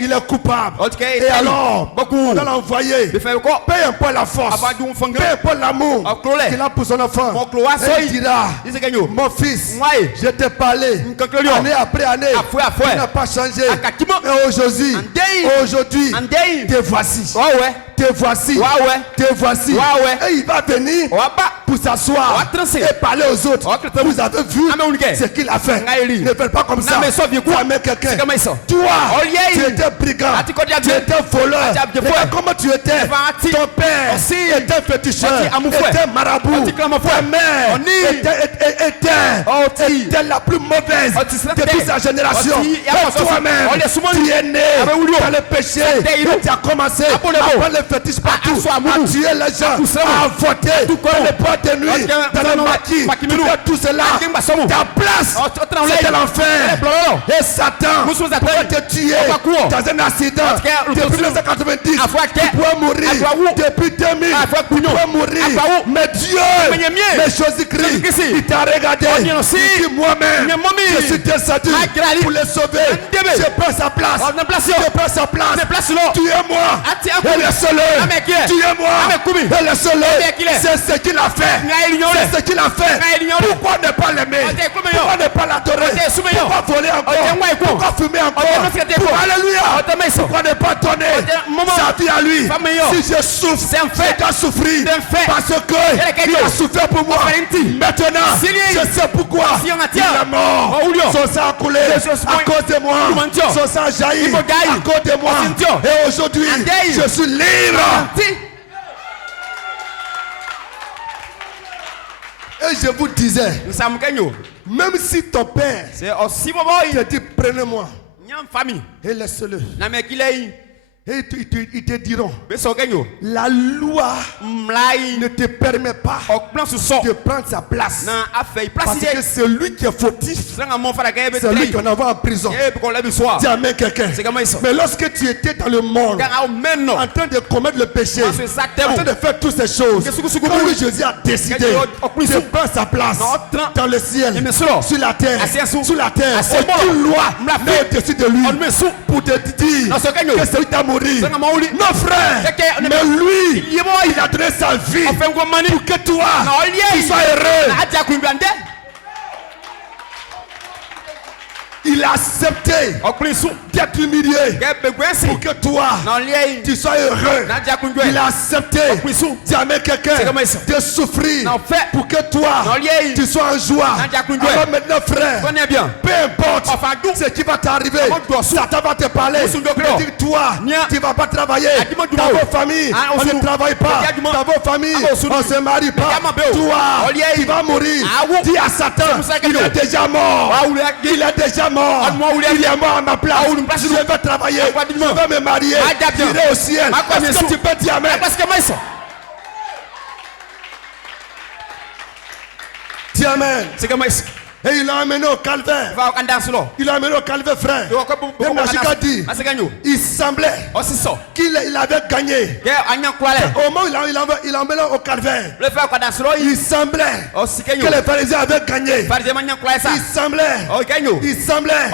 Il est coupable. Ok, Et alors, beaucoup. on va l'envoyer. Il fait quoi? Peu importe la force. Avant du fanga. Peu importe l'amour Clolé. qu'il a pour son enfant. Mon cloa Et il dira, Il se gagne. mon fils, Ouais. je t'ai parlé Nkaklolio. année après année. Afoué, afoué. Tu n'as pas changé. Akakimo. Et aujourd'hui, Andei. te voici. Ouais ouais. Te voici. Ouais ouais. Te voici. Ouais, ouais. Et il va venir Waba. pour s'asseoir et parler aux autres. Vous avez vu ce qu'il a fait. Ne faites pas comme ça. Fermez quelqu'un. Toi, tu étais brigand, tu étais voleur. Regarde comment tu étais. Ton père était féticheur, était marabout. Ta mère était la plus mauvaise de toute sa génération. Et toi-même, tu es né dans le péché. Et tu as commencé à prendre le fétiche partout, à tuer les gens, à voter dans les boîtes de nuit, dans les maquis. Tu fais tout cela. Ta place, c'était l'enfer. Et Satan pourrait te tuer dans un accident. Depuis 1990, tu pourrais mourir. Depuis 2000, tu pourrais mourir. Mais Dieu, mais Jésus-Christ, il t'a regardé. Il dit moi-même, je suis descendu pour le sauver. Je prends sa place. Je prends sa place. Tuez-moi. Et laissez-le. Tuez-moi. Et laissez-le. C'est ce qu'il a fait. C'est ce qu'il a fait. Pourquoi ne pas l'aimer? Pourquoi ne pas l'adorer? Pourquoi voler encore? Pourquoi fumer encore? Alléluia. Pourquoi ne pas donner sa vie à lui? Si je souffre, je dois souffrir parce qu'il a souffert pour moi. Maintenant, je sais pourquoi il est mort. Son sang a coulé à cause de moi. Son sang jaillit à cause de moi. Et aujourd'hui, je suis libre. Et je vous disais, même si ton père te dit prenez-moi et laisse-le, et ils te diront, la loi ne te permet pas de prendre sa place. Parce que c'est lui qui est fautif. C'est lui qu'on envoie en prison. Dis amen quelqu'un. Mais lorsque tu étais dans le monde, en train de commettre le péché, en train de faire toutes ces choses, quand lui Jésus a décidé de prendre sa place dans le ciel, sur la terre, sous la terre, aucune loi n'est au-dessus de lui pour te dire que c'est lui qui a mourir. Non frère, mais lui, il a donné sa vie pour que toi, tu sois heureux. Il a accepté d'être humilié pour que toi, tu sois heureux. Il a accepté d'aimer quelqu'un, de souffrir pour que toi, tu sois en joie. Alors maintenant frère, peu importe ce qui va t'arriver, Satan va te parler. Il va dire toi, tu ne vas pas travailler. Dans vos familles, on ne travaille pas. Dans vos familles, on ne se marie pas. Toi, tu vas mourir. Dis à Satan, il est déjà mort. Il est déjà mort. Il est mort à ma place. Je vais travailler. Je vais me marier. J'irai au ciel. Est-ce que tu peux dire amen? Dis amen. Et il l'a amené au calvaire. Il l'a amené au calvaire, frère. Et Machika dit, il semblait qu'il avait gagné. Au moment où il l'a amené au calvaire, il semblait que les pharisiens avaient gagné. Il semblait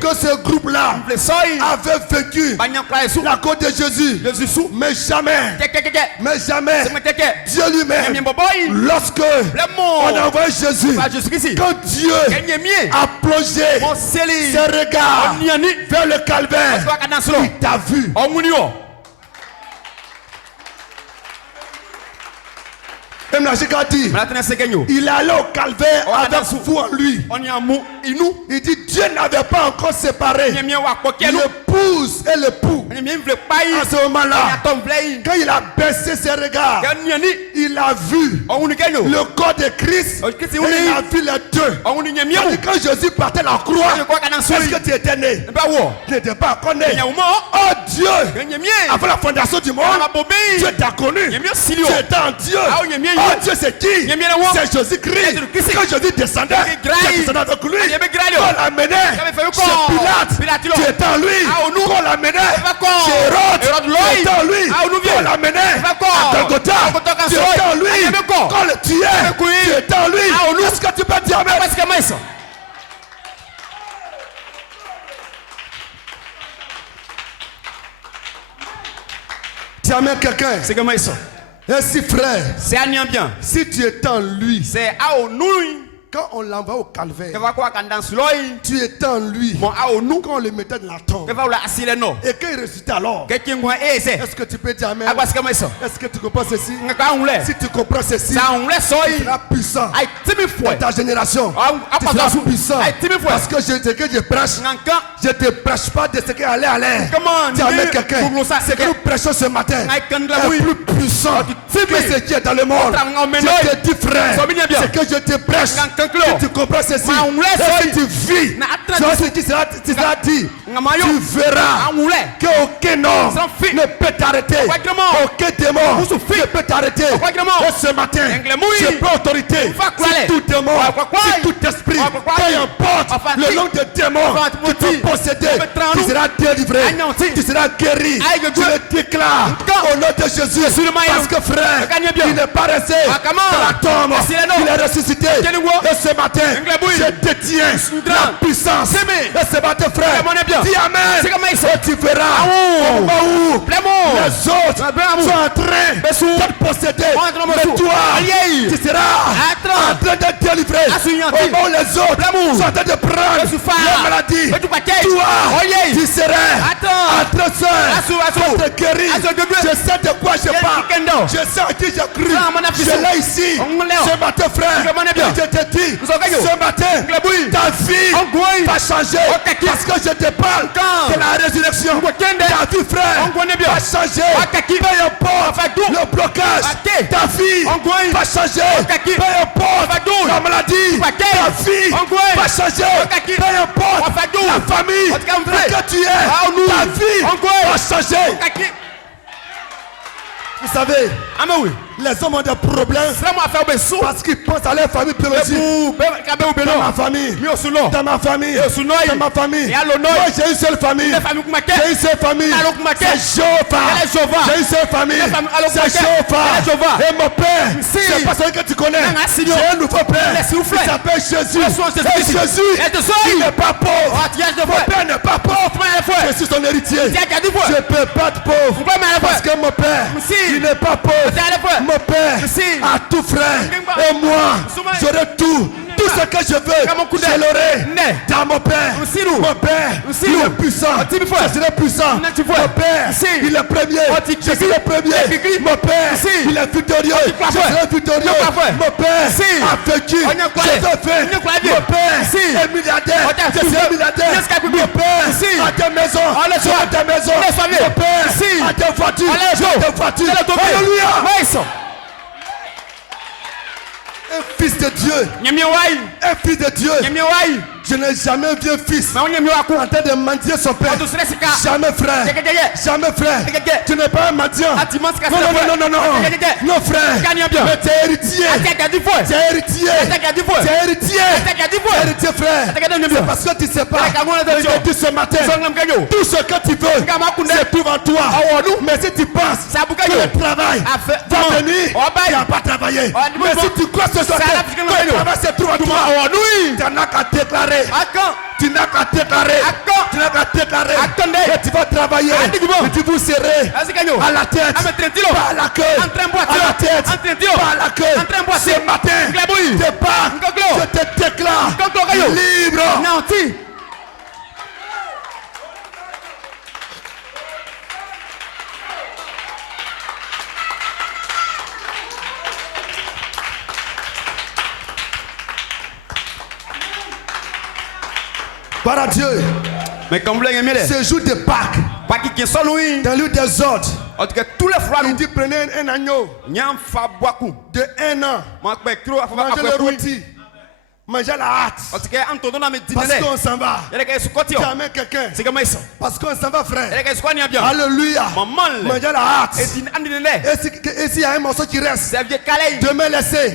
que ce groupe-là avait vécu la côte de Jésus. Mais jamais Dieu lui-même, lorsque on a envoyé Jésus, quand Dieu a plongé ses regards vers le calvaire, il t'a vu. Même la Jésus a dit, il est allé au calvaire avec vous en lui. Il dit, Dieu n'avait pas encore séparé l'épouse et l'époux. À ce moment-là, quand il a baissé ses regards, il a vu le corps de Christ et il a vu les deux. Quand Jésus partait la croix, est-ce que tu étais né? Tu n'étais pas encore né. Oh Dieu, avant la fondation du monde, Dieu t'a connu. Tu étais en Dieu. Oh Dieu, c'est qui? C'est Jésus-Christ. Quand Jésus descendait, tu descendais avec lui. Quand on l'amenait chez Pilate, tu étais en lui. Quand on l'amenait chez Hérode, tu étais en lui. Quand on l'amenait à Golgotha, tu étais en lui. Quand on le tuait, tu étais en lui. Est-ce que tu peux dire amen? Tu amènes quelqu'un. Et si frère, si tu es en lui, Quand on l'envoie au calvaire, Que va quoi quand dans celui tu étais en lui. mon a au nous Quand on le mettait dans la tombe. que va la asile no. Et quand il ressuscitait alors, Que qui ngwa ese. est-ce que tu peux dire amen? Agwa sika ça. Est-ce que tu comprends ceci? Ngaka unle. Si tu comprends ceci, Ça unle tu soi. seras puissant Ai timi dans foi. ta génération. Tu seras puissant. Parce que ce que je prêche, Nganka. je ne te prêche pas de ce qui allait aller. Comment Tu amènes quelqu'un. Ce que nous prêchons ce matin est plus puissant que ce qui est dans le monde. Je te dis frère, ce que je te prêche, si tu comprends ceci, et si tu vis, tu seras dit, tu verras qu'aucun homme ne peut t'arrêter, aucun démon ne peut t'arrêter. Et ce matin, je prends autorité sur tout démon, sur tout esprit, peu importe le nom de démon qui peut posséder, tu seras délivré, tu seras guéri. Tu le déclares au nom de Jésus. Parce que frère, il n'est pas resté dans la tombe, il est ressuscité. Et ce matin, je détiens la puissance. Et ce matin, frère, dis amen. Et tu verras au moment où les autres sont en train de posséder. Mais toi, tu seras en train de délivrer. Au moment où les autres sont en train de prendre la maladie. Toi, tu seras en train de te guérir. Je sais de quoi je parle. Je sais à qui j'ai cru. Je l'ai ici. Ce matin, frère, je te dis, ce matin, ta vie va changer. Parce que je te parle de la résurrection. Ta vie, frère, va changer. Peu importe le blocage. Ta vie va changer. Peu importe la maladie. Ta vie va changer. Peu importe la famille que tu es. Ta vie va changer. Vous savez, les hommes ont des problèmes parce qu'ils pensent à leur famille biologique. Dans ma famille, dans ma famille, dans ma famille. Moi j'ai une seule famille. J'ai une seule famille. C'est Jéhovah. J'ai une seule famille. C'est Jéhovah. Et mon père, c'est pas celui que tu connais. J'ai un nouveau père. Il s'appelle Jésus. Et Jésus, il n'est pas pauvre. Mon père n'est pas pauvre. Je suis son héritier. Je ne peux pas être pauvre parce que mon père, il n'est pas pauvre. Mon père a tout, frère. Et moi, j'aurai tout. Tout ce que je veux, je l'aurai dans mon père. Mon père, il est puissant. Je serai puissant. Mon père, il est premier. Je suis le premier. Mon père, il est victorieux. Je serai victorieux. Mon père a vécu. Je te fais. Mon père est milliardaire. Je serai milliardaire. Mon père a des maisons. Je a des maisons. Mon père a des voitures. Je a des voitures. Alléluia. Un fils de Dieu. Un fils de Dieu. Je n'ai jamais vu un fils en train de mendier son père. Jamais, frère. Jamais, frère. Tu n'es pas un mendiant. Non, frère. Mais tu es héritier. Tu es héritier. Héritier, frère. C'est parce que tu ne sais pas. Je dis ce matin, tout ce que tu veux, c'est tout en toi. Mais si tu penses que le travail va venir, tu n'as pas travaillé. Mais si tu crois ce soir que le travail c'est tout en toi, tu n'as qu'à déclarer. Tu n'as qu'à déclarer. Tu n'as qu'à déclarer. Et tu vas travailler. Et tu vous serrer à la tête, pas à la queue. À la tête, pas à la queue. Ce matin, départ, je te déclare libre. Par Dieu, ce jour de Pâques, dans lieu des autres, il dit prenez un agneau de 1 an, mangez le rôti, mangez la hâte, parce qu'on s'en va. Tu amènes quelqu'un, parce qu'on s'en va, frère. Alléluia. Mangez la hâte. Et s'il y a un morceau qui reste, demain laissez.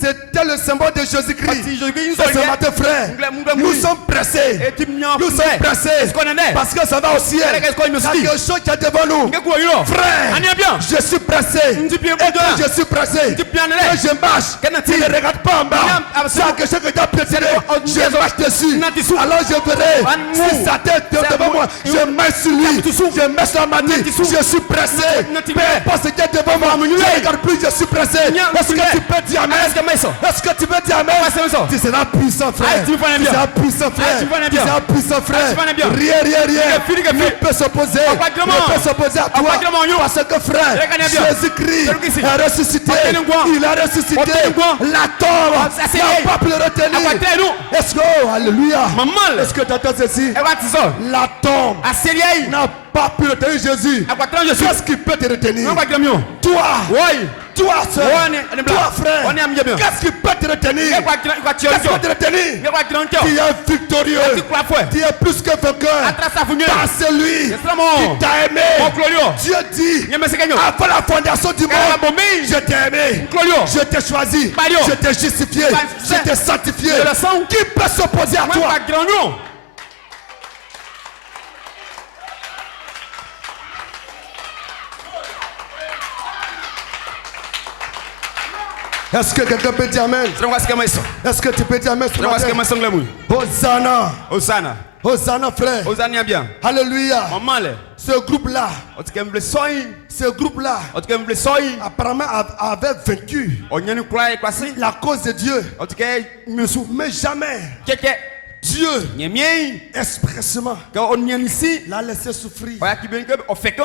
C'était le symbole de Jésus-Christ. Ce matin, frère, nous sommes pressés. Nous sommes pressés parce que ça va au ciel. Il y a quelque chose qui est devant nous. Frère, je suis pressé. Et quand je suis pressé, quand je marche, tu ne regardes pas en bas. Ça a quelque chose que tu as piétiné, je marche dessus. Alors je verrai si Satan est devant moi, je marche sur lui, je mets sur ma main, je suis pressé. Peu importe ce qui est devant moi, je ne regarde plus, je suis pressé. Est-ce que tu peux dire amen? Est-ce que tu peux dire amen? Tu seras puissant, frère. Tu seras puissant, frère. Tu seras puissant, frère. Rien peut s'opposer. Ne peut s'opposer à toi. Parce que, frère, Jésus-Christ est ressuscité. Il a ressuscité. La tombe n'a pas pu le retenir. Est-ce que, oh, alléluia. Est-ce que tu entends ceci? La tombe n'a pas pu retenir Jésus. Qu'est-ce qui peut te retenir? Toi, soeur, toi, frère, qu'est-ce qui peut te retenir? Qu'est-ce qui peut te retenir? Tu es victorieux. Tu es plus que vainqueur. Par celui qui t'a aimé. Dieu dit, avant la fondation du monde, je t'ai aimé. Je t'ai choisi. Je t'ai justifié. Je t'ai sanctifié. Qui peut s'opposer à toi? Est-ce que quelqu'un peut dire amen? Est-ce que tu peux dire amen? Hosanna. Hosanna, frère. Alléluia. Ce groupe-là, apparemment avait vaincu la cause de Dieu. Mais jamais Dieu expressement l'a laissé souffrir.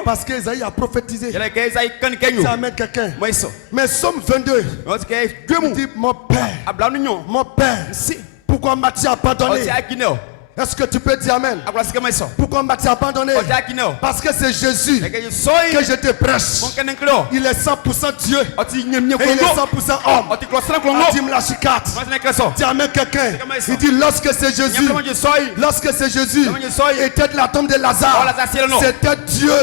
Parce qu'Esaïe a prophétisé. C'est amen quelqu'un. Mais Somme 22, il dit mon Père, pourquoi m'as-tu abandonné? Est-ce que tu peux dire amen? Pourquoi m'as-tu abandonné? Parce que c'est Jésus que je te prêche. Il est 100% Dieu et il est 100% homme. Adim la chicate. Dis amen quelqu'un. Il dit lorsque c'est Jésus était de la tombe de Lazare, c'était Dieu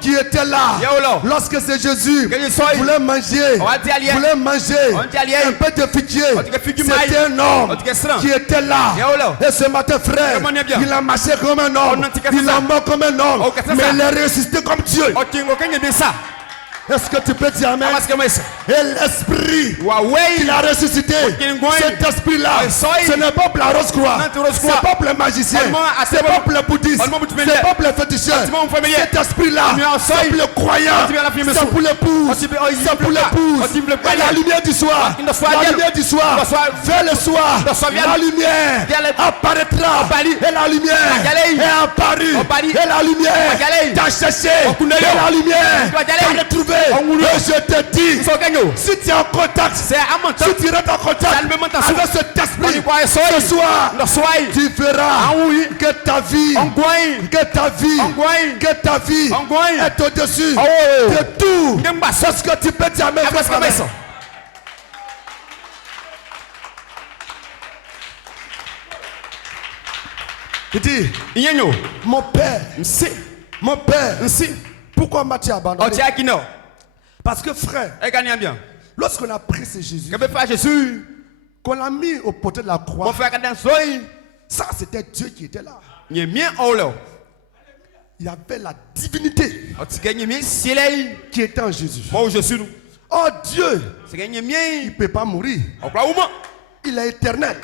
qui était là. Lorsque c'est Jésus voulait manger un peu de figuier, c'était un homme qui était là. Et ce matin, frère, il a marché comme un homme, il a mort comme un homme, mais il est ressuscité comme Dieu. Est-ce que tu peux dire amen? Et l'esprit qu'il a ressuscité, cet esprit-là, ce n'est pas pour la rose croix, c'est pas pour les magiciens, c'est pas pour les bouddhistes, c'est pas pour les féticheurs. Cet esprit-là, c'est pour les croyants, c'est pour l'épouse, c'est pour l'épouse. Et la lumière du soir, vers le soir, la lumière apparaîtra, et la lumière est apparue, et la lumière t'a cherché, et la lumière t'a retrouvé. Et je te dis, si tu es en contact, si tu restes en contact avec cet esprit, ce soir, tu verras que ta vie est au-dessus de tout. C'est ce que tu peux dire, mes frères. Il dit, mon père, pourquoi m'as-tu abandonné? Parce que frère, lorsqu'on a pris ce Jésus, qu'on l'a mis au poteau de la croix, ça c'était Dieu qui était là. Il y avait la divinité qui était en Jésus. Oh Dieu, il ne peut pas mourir. Il est éternel.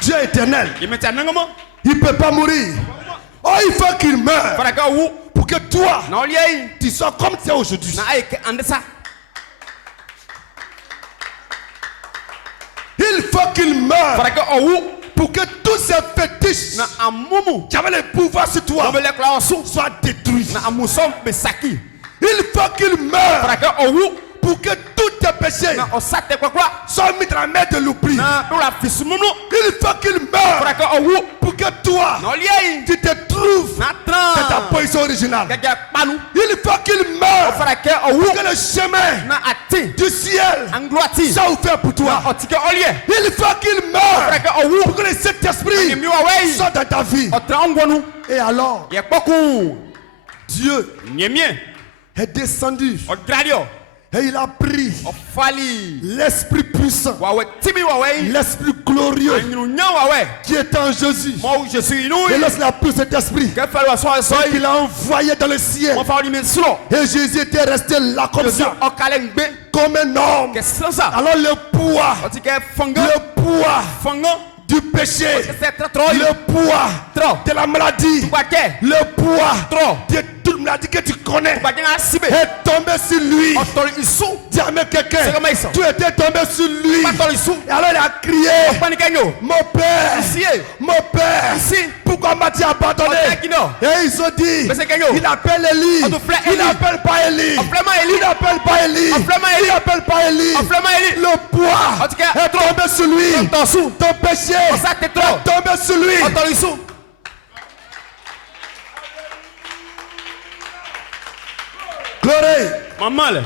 Dieu est éternel. Il ne peut pas mourir. Oh, il faut qu'il meure pour que toi, tu sois comme tu es aujourd'hui. Il faut qu'il meure pour que tous ces fétiches qui avaient le pouvoir sur toi soient détruits. Il faut qu'il meure pour que tous tes péchés soient mis dans la main de l'oubli. Il faut qu'il meure pour que toi, tu te trouves dans ta position originale. Il faut qu'il meure pour que le chemin du ciel soit ouvert pour toi. Il faut qu'il meure pour que le Saint-Esprit soit dans ta vie. Et alors, Dieu est descendu. Et il a pris Ofali. l'Esprit puissant, Wawe timi wawe. l'Esprit glorieux Anyunya wawe. qui est en Jésus. Moi je suis nous. Et lorsqu'il a pris cet esprit, Que fait le soir il soir. l'a envoyé dans le ciel. Mon frère lui met sous. Et Jésus était resté là comme Je suis ça, au calengbe. comme un homme. Qu'est-ce que ça? Alors le poids, On dit que fango. le poids Fango. du péché, C'est très trop. le poids Trop. de la maladie, Quoi que? le poids Trop. de toute maladie que tu connais Quoi que n'a sibé. est tombé sur lui. On t'en issou. Dis à quelqu'un, C'est comme ça. tu étais tombé sur lui. Pas t'en issou. Et alors il a crié, Panique yo. mon père, Ici. mon père, Ici. pourquoi m'as-tu abandonné? On dit non. Et ils ont dit, Mais c'est Kenyo. il appelle Élie. On te plaît Il Élie. n'appelle pas Élie. On plaît Élie. Il n'appelle pas Élie. On plaît Élie. Il n'appelle pas Élie. On plaît Élie. Le poids En tout cas, est tombé sur lui. T'en sous. Ton péché On ça t'es trop. est tombé sur lui. On t'en issou. Gloire. Maman là.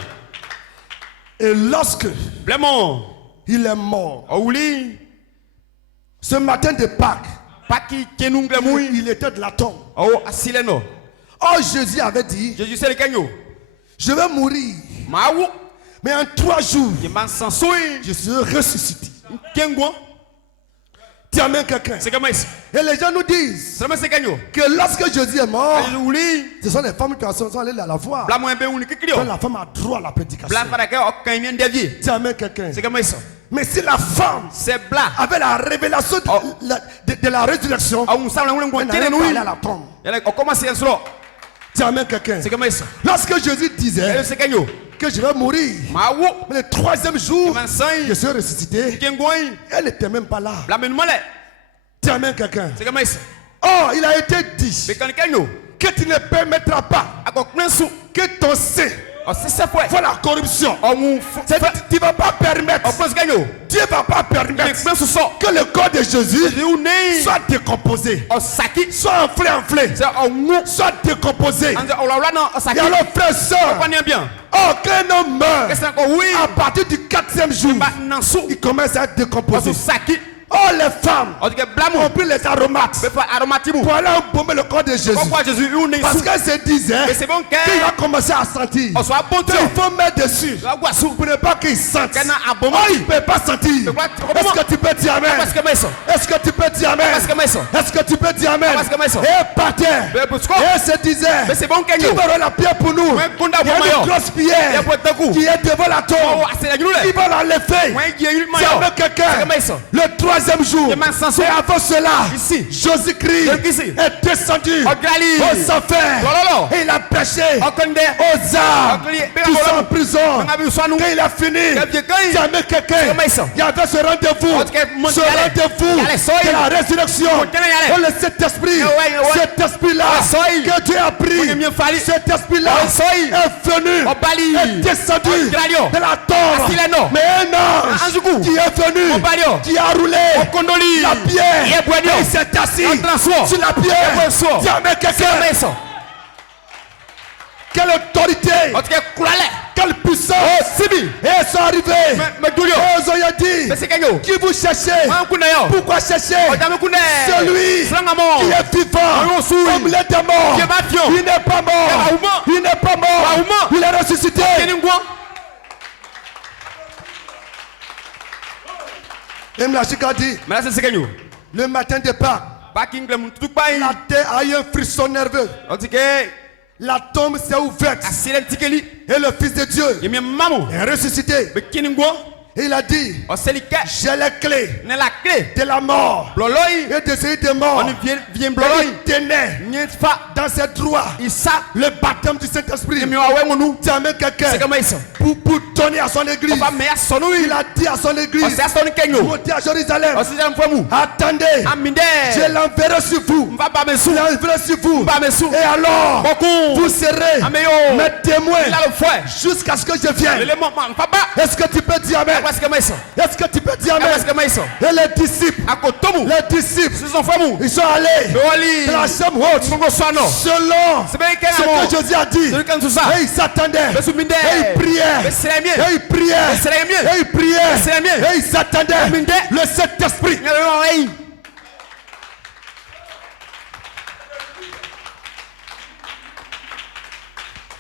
Et lorsque Blémon. il est mort, Ouli. ce matin de Pâques, Pas qui kenung blémoui. il était de la tombe. Oh asileno. Oh, Jésus avait dit, Jésus c'est le kenyo. je vais mourir, Maou. mais en 3 jours, Je m'en sens soui. je serai ressuscité. Kengo. Tu amènes quelqu'un. C'est comme ça. Et les gens nous disent C'est c'est kenyo. que lorsque Jésus est mort, Ouli. ce sont les femmes qui sont allées à la voir. Blémon un peu ouli kikrio. Quand la femme a droit à la prédication. Blanc para que aucun mien dévié. Tu amènes quelqu'un. C'est comme ça. Mais si la femme C'est blanc. avait la révélation de la résurrection, On s'en elle n'allait pas aller à la tombe. On commence à se Tu amènes quelqu'un. C'est comme ça. Lorsque Jésus disait C'est kenyo. que je vais mourir, Maou. mais le 3e jour, Man sai. je serai ressuscité, Kengoin. elle n'était même pas là. La men mollet. Tu amènes quelqu'un. C'est comme ça. Oh, il a été dit Mais quand kenyo. que tu ne permettras pas A ko plein sou. que ton sein Oh c'est ça foi. voit la corruption. On C'est-à-dire, tu ne vas pas permettre, on pense kenyo. Dieu ne va pas Mais permettre plein sou so. que le corps de Jésus You nei. soit décomposé, O saki. soit enflé, C'est on mou. soit décomposé. On la non o saki. Et alors, frères et sœurs, Pas bien. oh, qu'un homme meurt, Qu'est-ce que oui. à partir du 4e jour, Ba nan sou. il commence à être O décomposé. saki. Oh, les femmes On dit que ont blamo. pris les aromates Mais pas aromatique. pour aller embaumer le corps de Jésus. Pourquoi Jésus you nei Parce sou. qu'elle se disait Mais c'est bon que. qu'il va commencer à sentir. On soit bon Il faut mettre dessus La voix sou. pour ne pas qu'il sente. Qu'elle n'a Oh, abonnement. il ne peut pas sentir. Est-ce que tu peux dire amen? Parce que mais ça. Est-ce que tu peux dire amen? Parce que mais ça. Est-ce que tu peux dire amen? Parce que mais ça. Et par terre. Mais pour quoi? Et elle se disait, Mais c'est bon qui kenyo. va la pierre pour nous? Ouais, Kunda Il y a Bomayo. une grosse Il y a pierre pas de coup. qui est devant la tombe. Oh c'est la gueule. Qui va l'enlever? Ouais, il y a eu Tu maillot. avec C'est quelqu'un. comme ça. Le 3e jour. Je m'en sens Et avant cela, Ici. Jésus-Christ Ici. est descendu Au Gali. au enfer. Lolo. Et il a prêché On connaît. aux âmes Au Gali. qui sont en prison. On a vu ça nous. Quand il a fini, tu amènes quelqu'un. C'est comme ça. Il y avait ce rendez-vous. En tout cas, mon Ce Yale. rendez-vous Yale, soy. de la résurrection. Mon Yale. Oh, le Saint-Esprit. Ouais. Cet esprit-là Ouais, soy. que Dieu a pris. On est bien fallu. Cet esprit-là Ouais, soy. est venu. Au Bali. Est descendu Au Gradio. de la tombe. Asileno. Mais un Un ange Anjoukou. qui est venu. Au Balio. Qui a roulé Au Kondoli. la pierre. Il est boignon. Et il s'est assis En transfert. sur la Il est pierre. boisson. Dis avec C'est quelqu'un. comme ça. Quelle autorité. En tout cas, Koulale. Quelle puissance. Sibi. Et ils sont arrivés. Mais Doulio. Et ils ont dit. Mais c'est kenyo. Qui vous cherchez? Moi kuna yo. Pourquoi chercher O dame kuna. celui Slangamo. qui est vivant On souille. comme les démons? Qui est pas fion. Il n'est pas mort. Aouma. Il n'est pas mort. Aouma. Il est ressuscité. Keningwa. Même la Chica dit, Mais là c'est kenyo. le matin de Pâques, Pas kinglem tout pas. la terre a eu un frisson nerveux. On dit que La tombe s'est ouverte. asilen tikeli. Et le Fils de Dieu Yemi mamu. est ressuscité. Be keningwa. Et il a dit, O selike. j'ai les clés Ne la clé. de la mort Bloloi. et de celui des morts. On vient Et bloloi. il tenait Niet fa. dans ses droits Isa. le baptême du Saint-Esprit. Yemi wa wengunu. Tu amènes quelqu'un C'est comme ça. pour donner à son église. On va me sonu. Il a dit à son O église, se asonu kenyo. montez à Jérusalem. O se jam famu. Attendez, Aminde. je l'enverrai sur vous. Mva ba me Je sou. l'enverrai sur vous. Mva me sou. Et alors, Beaucoup. vous serez Ameyo. mes témoins Il a le fouet. jusqu'à ce que je vienne. Le moment papa. Est-ce que tu peux dire amen? Parce que mais ça. Est-ce que tu peux dire amen? Parce que mais ça. Et les disciples, Akotomu. les disciples, Ils sont famu. ils sont allés Oli. de la chambre haute Mungo swano. selon C'est bien ce kenamo. que Jésus a dit. Celui qui tout ça. Et ils s'attendaient. Besu minde. Et ils priaient. C'est la mienne. Et ils priaient. C'est la mienne. Et ils priaient. C'est la mienne. Et ils s'attendaient. Minde. Le Saint-Esprit.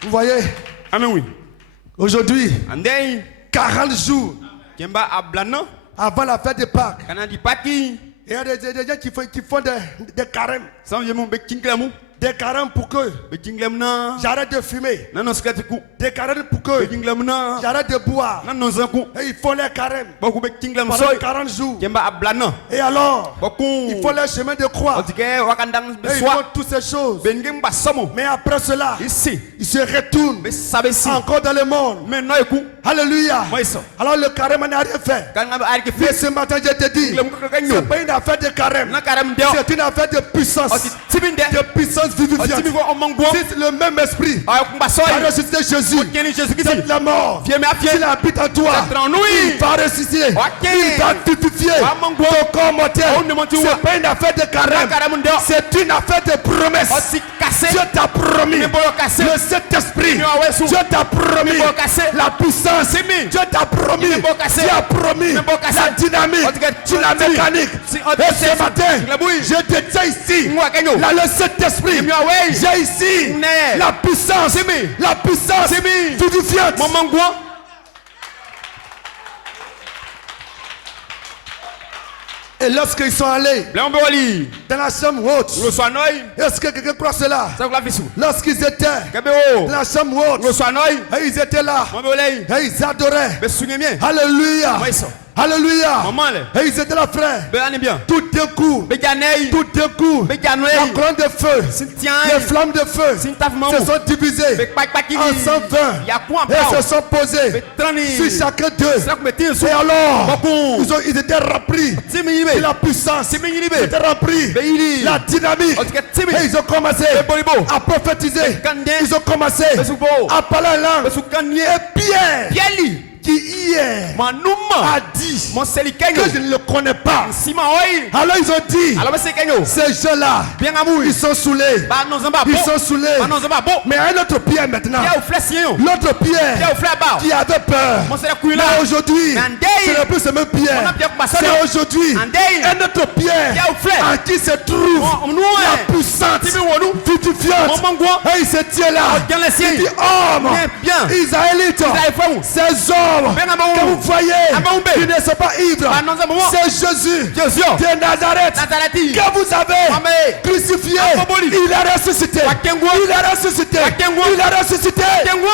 Vous voyez, Amen oui. Aujourd'hui, Andei. 40 jours Kemba ablano. avant la fête de Pâques, Kana di paki. il y a des gens qui font des carèmes. Sans yemu be kinglemu. Des carèmes pour que Be kinglem na. j'arrête de fumer. Nanon skatiku. Des carèmes pour Be que kinglem na. j'arrête de boire. Nanon zanku. Et ils font les carèmes Boku be kinglem pendant soy. 40 jours. Kemba ablano. Et alors, Boku. ils font leur chemin de croix. Otike wakandang be Et ils font soa. toutes ces choses. Bengem basomo. Mais après cela, Ici. ils se retournent Be sabesi. encore dans le monde. Me noyeku. Alléluia. Moi ça. Alors le carême n'a rien fait. Kanga be arike Mais fi. ce matin, je te dis, Kinglem ko ce kanyo. n'est pas une affaire de carême. Na karam deo. C'est une affaire de puissance. Oti tibinde. De puissance vivifiante. Oti mi ko omongbo. C'est le même esprit Ay kumba soy. qui a ressuscité Jésus. Keni Jésus Christ. La mort, Fier me afie. s'il habite en toi, Être en nous. il va ressusciter. Ok. Il va vivifier Amongbo. ton corps mortel. Oh, ne m'en-tu vois. C'est pas une affaire de Na carême. karam deo. C'est une affaire de promesse. Oti kase. Dieu t'a promis. Me bolo kase. Le Saint-Esprit. Me awesu. Dieu t'a promis. Me bolo kase. La puissance. Simi. Dieu t'a promis. Me bolo kase. Dieu a promis. Me bolo kase. La dynamique. Oti ke- Tu la mécanique. Si- Et ce matin, Nglaboui. je te tiens ici. Mwa kanyo. Là, le Saint-Esprit. Me away. J'ai ici Ne. la puissance. Simi. La puissance Simi. vivifiante. Momongbo. Et lorsqu'ils sont allés Leombe wali. dans la chambre haute, Lo soanoy. est-ce que quelqu'un croit cela? Sa kula fisu. Lorsqu'ils étaient Kebe dans o. la chambre haute, Lo soanoy. et ils étaient là, Mo be olay. et ils adoraient. Be sunyemie. Alléluia. Moi ça. Alléluia. Maman le. Et ils étaient là, frère. Be ani bien. Tout d'un coup, Be janei. tout d'un coup, Be janoi. la colonne de feu, Sintian. les flammes de feu Sintaf se mamu. sont divisées Be pakpaki. en 120 Ya kwa et pao. se sont posées Be trani. sur chacun d'eux. Sira kumeti su. Et alors, Boku. ils étaient remplis Timi de yibe. la puissance. Timi Ils yibe. étaient remplis Be yili. de la dynamique. Otike timi. Et ils ont commencé Be bolibo. à prophétiser. Kande. Ils ont commencé Be subo. à parler en langue. Be sukanye. Et Pierre, Pieli. qui hier Manuma. a dit Mon seli kanyo. que je ne le connais pas. Sima oi. Alors ils ont dit, Alors se kanyo. ces gens-là, Bien amour. ils sont saoulés. Ba non zamba bo. Ils sont saoulés. Ba non zamba bo. Mais un autre Pierre maintenant, Ya ou flesien yo. l'autre Pierre Ya ou fle ba. qui avait peur. Mon seli kuila. Mais aujourd'hui, Mais andei. ce n'est plus ce même Pierre. On a Pierre Kubasano. C'est aujourd'hui Andei. un autre Pierre Ya ou fle. en qui se trouve On nous la puissante, Timi wonu. vivifiante. Mon mangwa. Et il se tient là. Bien les siens. Il dit, homme, Bien. Israélites, Israël frère. ces hommes Bien à que vous bon. voyez, Amaoumbe. ils ne sont pas ivres. Ba non zamba mo. C'est Jésus Jésus. de Nazareth Nazareti. que vous avez Amen. crucifié. Aboboli. Il a ressuscité. Wakengwa. Il a ressuscité. Wakengwa. Il a ressuscité. Kengwa.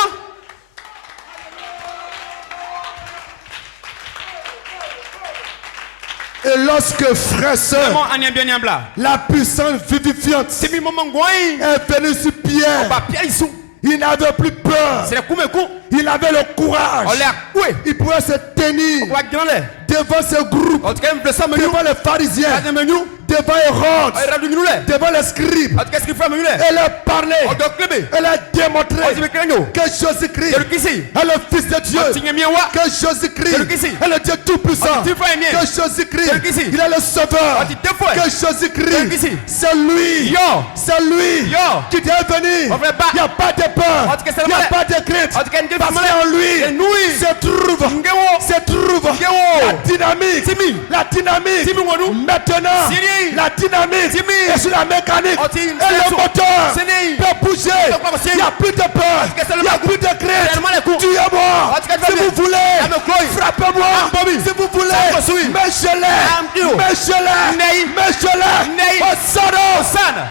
Et lorsque frère sœur, Mon anya bien nyambla. la puissance vivifiante Timi momongwa. est venue sur Pierre, Ba Pierre isu. il n'avait plus peur. C'est le kume ku. Il avait le courage. On l'a coué. Il pouvait se tenir Wa grande. devant ce groupe, En tout cas, me fait ça menu. devant les pharisiens, Pas menu. devant Hérode, Ay radu nous le. devant les scribes, En tout cas, ce qu'il fait menu le. et leur parler, On doit cluber. et leur démontrer On dit que nous. que Jésus-Christ C'est le qui est le Fils de Dieu, Signe bien wa. que Jésus-Christ C'est le qui ici. est le Dieu Tout-Puissant, On dit fois bien. que Jésus-Christ, C'est le qui ici. il est le Sauveur, On dit deux fois. que C'est le qui Jésus-Christ, ici. c'est lui, Yo. c'est lui Yo. qui est venu. On fait pas. Il n'y a pas de peur, En tout cas, c'est il n'y a le pas de crainte, En tout cas, une parce famille. qu'en Et lui nous. se trouve la dynamique, Timi. la dynamique. Timi wonu. Maintenant, Siri. la dynamique Timi. est sur la mécanique On dit une et le station. moteur Sini. peut bouger. pas possible. Il n'y a plus de peur, Parce que c'est le il n'y a coup. plus de crainte. Tellement les coups. Tuez-moi En tout cas, si bien. vous voulez. Ah, me Chloé. Frappez-moi Ah, Bobby. si vous Ça me voulez. suit. Mèche-les, Ah, Dio. mèche-les, Nei. mèche-les. Nei. Hosanna. Sana.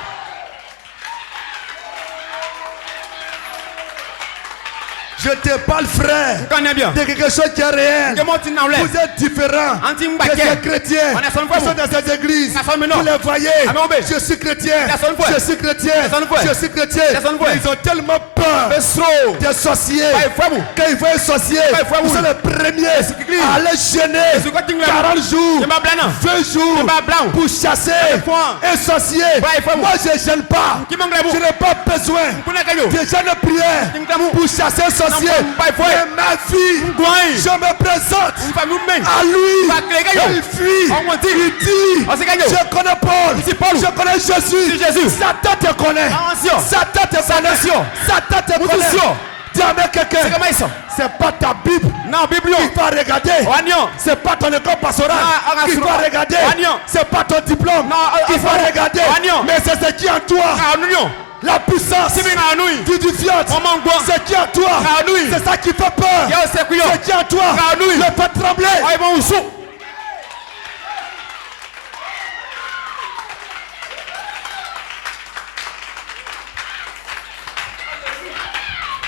Je te parle, frère, Connais bien. de quelque chose qui est réel. Que monte na Vous êtes différents Anti de Mbake. ces chrétiens On est son qui frère. sont dans cette église. On est son maintenant. Vous les voyez. Amen, obé. Je suis chrétien. On est son frère. Je suis chrétien. On est son frère. Je suis chrétien. On est son frère. Mais ils ont tellement peur Besro. des sorciers. Pas frère. Quand ils voient un sorcier, Ouais, frère, ils oui. sont les premiers Christ. à aller gêner C'est quoi, King Lam? 40 jours, C'est ma blana. 20 jours C'est ma blanc. pour chasser frère. un sorcier. Ouais, frère, oui. Moi, je ne gêne pas. Qui manque la boue? Je n'ai pas besoin Kuna kayo. de gens de prière King Lam. pour chasser un sorcier. Non, pas frère. Mais ma vie, Gouin. je me présente Une famille humaine. à lui. Pas clé kayo. Il fuit. On dit. Il dit, On sait kayo. je connais Paul. C'est Paul. Je connais Jésus. C'est Jésus. Satan te connaît. Attention. Satan te connaît. Attention. Satan te connaît. Attention. Dis amen quelqu'un. C'est comment ils sont? C'est pas ta Bible Non, Bible. qui va regarder. Wagnon. C'est pas ton école pastorale Non, qui va regarder. Wagnon. C'est pas ton diplôme Non, qui va regarder. Wagnon. Mais c'est ce qui est en toi. Ah, nous. La puissance Si bien à nous. vivifiante. Maman Gouan. C'est qui en toi. Ah, nous. C'est ça qui fait peur. Yo, c'est couillon. C'est qui en toi. Ah, nous. Le fait trembler. Ah, ils vont où sous?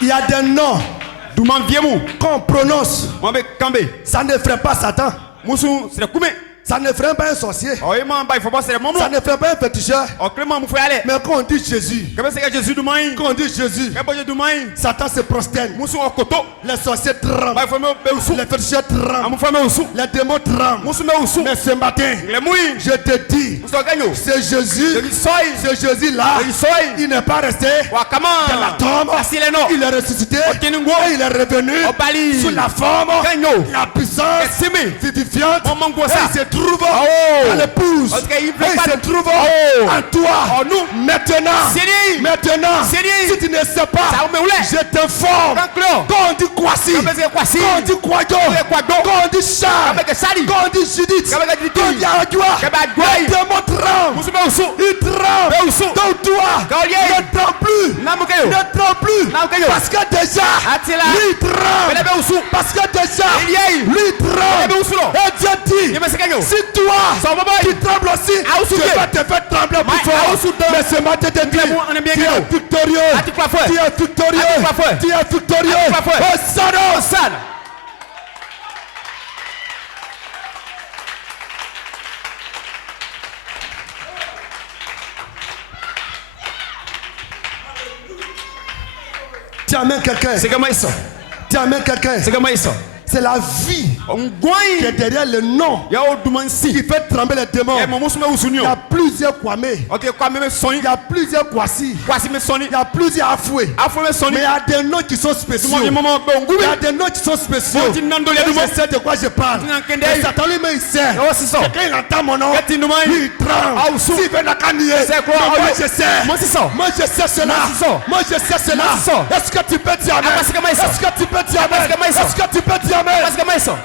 Il y a des noms Douman viemou. qu'on prononce. Moi, mais Kambé. Ça ne ferait pas Satan. Moussou, c'est le coumé. Ça ne ferait pas un sorcier. Oh, il faut pas, c'est le moment. Ça ne ferait pas un féticheur. Oh, Clément, il faut y aller. Mais quand on dit Jésus, Comment c'est que Jésus Doumaï? quand on dit Jésus, Qu'est-ce que Doumaï? Satan se prosterne. Moussou au coteau. Les sorciers tremblent. Bah, il faut me sous. Les féticheurs tremblent. Amou fameux au sous. Les démons tremblent. Moussou me au sous. Mais ce matin, Les mouilles. je te dis, Moussou au gagnon. c'est Jésus. Jésus soy. Ce Jésus-là, Jésus soy. il n'est pas resté Wakama. dans la tombe. Assis les noms. Il est ressuscité. Okenungo. Et il est revenu Au Bali. sous la forme, Gagnon. la puissance Essimi. vivifiante. Maman Gouan Et ça. il se trouve Oh. dans l'épouse. Parce qu'il Et veut il pas se de- trouve Oh. en toi. Oh, nous. Maintenant, C'est dit. maintenant, C'est dit. si tu ne sais pas, Ça me roule. je t'informe. Conclo. Quand on dit Kwasi, Comment c'est Kwasi? quand on dit Kwayo, Kwado. quand on dit Char, Comment c'est Sali? quand on dit Judith, Comment c'est Judith? quand on dit Adjoa, Comment Adjoa? les démons tremblent. Moussou me au sous. Ils tremblent. Mais où sont? Donc toi, Quand il y a- ne tremble plus. Namukayo. Ne tremble plus. Namukayo. Parce que déjà, Attila. lui il tremble. Mais où sont? Parce que déjà, Il y a eu. lui il tremble. Mais où sont? Et Dieu dit, Il me sait gagnon. si toi, Son maman, tu trembles aussi, Ah, où sont je Dieu? vais te faire trembler Mais plus fort. où sont Dieu? Mais ce matin, te dis, Clément, on est bien tu es gagnon. victorieux. Ah, tu crois fort? Tu es victorieux. Ah, tu crois fort? Tu es victorieux. Ah, tu crois fort? Hosanna. Hosanna. Tu amènes quelqu'un. C'est comment ils sont? Tu amènes quelqu'un. C'est comment ils sont? C'est la vie On qui est goye. derrière le nom Y'a au Douman si. qui fait trembler les démons. Eh, mon moussou me au Il y sounio. a plusieurs Kwame. Ok, quoi même soni. Il y a plusieurs Kwasi. Kwasi me soni. Il y a plusieurs Afoué. Afo me soni. Mais il y a des noms qui sont spéciaux. Tout le monde moment bon Il y goube. a des noms qui sont spéciaux. Bon, tu n'en donnes Et pas. je sais de quoi je parle. Tu n'en connais Et pas. Satan lui-même il sait. Oh, c'est ça. Et quand il entend mon nom, Et tu nous mets. lui il tremble. Ah, où sont? S'il veut la cannier. C'est quoi? Mais Ah, moi yo. je sais. Moi, c'est ça. Moi je sais cela. Moi, c'est ça. Moi je sais cela. Moi, c'est ça. Est-ce que tu peux dire amen? Ah, parce que moi, c'est ça. Est-ce que tu peux dire parce amen? que moi, c'est ça. Est-ce que tu peux dire amen? Parce que moi ils sont.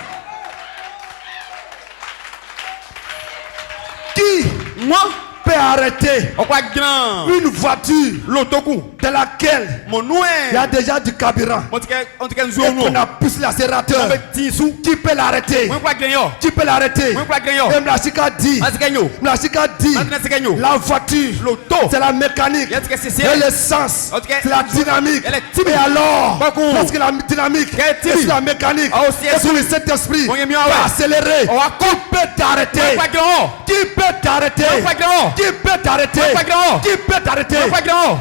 Qui Moi, peut arrêter on croit grand. une voiture L'autocoup. dans laquelle Mon noué. il y a déjà du carburant On dit qu'un et jour qu'on a poussé l'accélérateur? avec 10 sous. Qui peut l'arrêter? Moi, quoi gagnant. Qui peut l'arrêter? Moi, quoi gagnant. Et Mlachika dit, Vas-y gagnant. Mlachika dit, Maintenant, c'est gagnant. la voiture, L'auto. c'est la mécanique, Il y a ce que c'est. et l'essence, En tout cas, c'est la dynamique. elle est timide. Et alors, Beaucoup. parce que la dynamique, Elle est timide. et la mécanique, Ah, aussi, et sur le Saint-Esprit, On est mieux, va ouais. accélérer. On va Qui peut t'arrêter? Moi, quoi gagnant. Qui peut t'arrêter? Moi, quoi gagnant. Qui peut t'arrêter? Moi, quoi gagnant. Qui peut t'arrêter? Moi, quoi gagnant.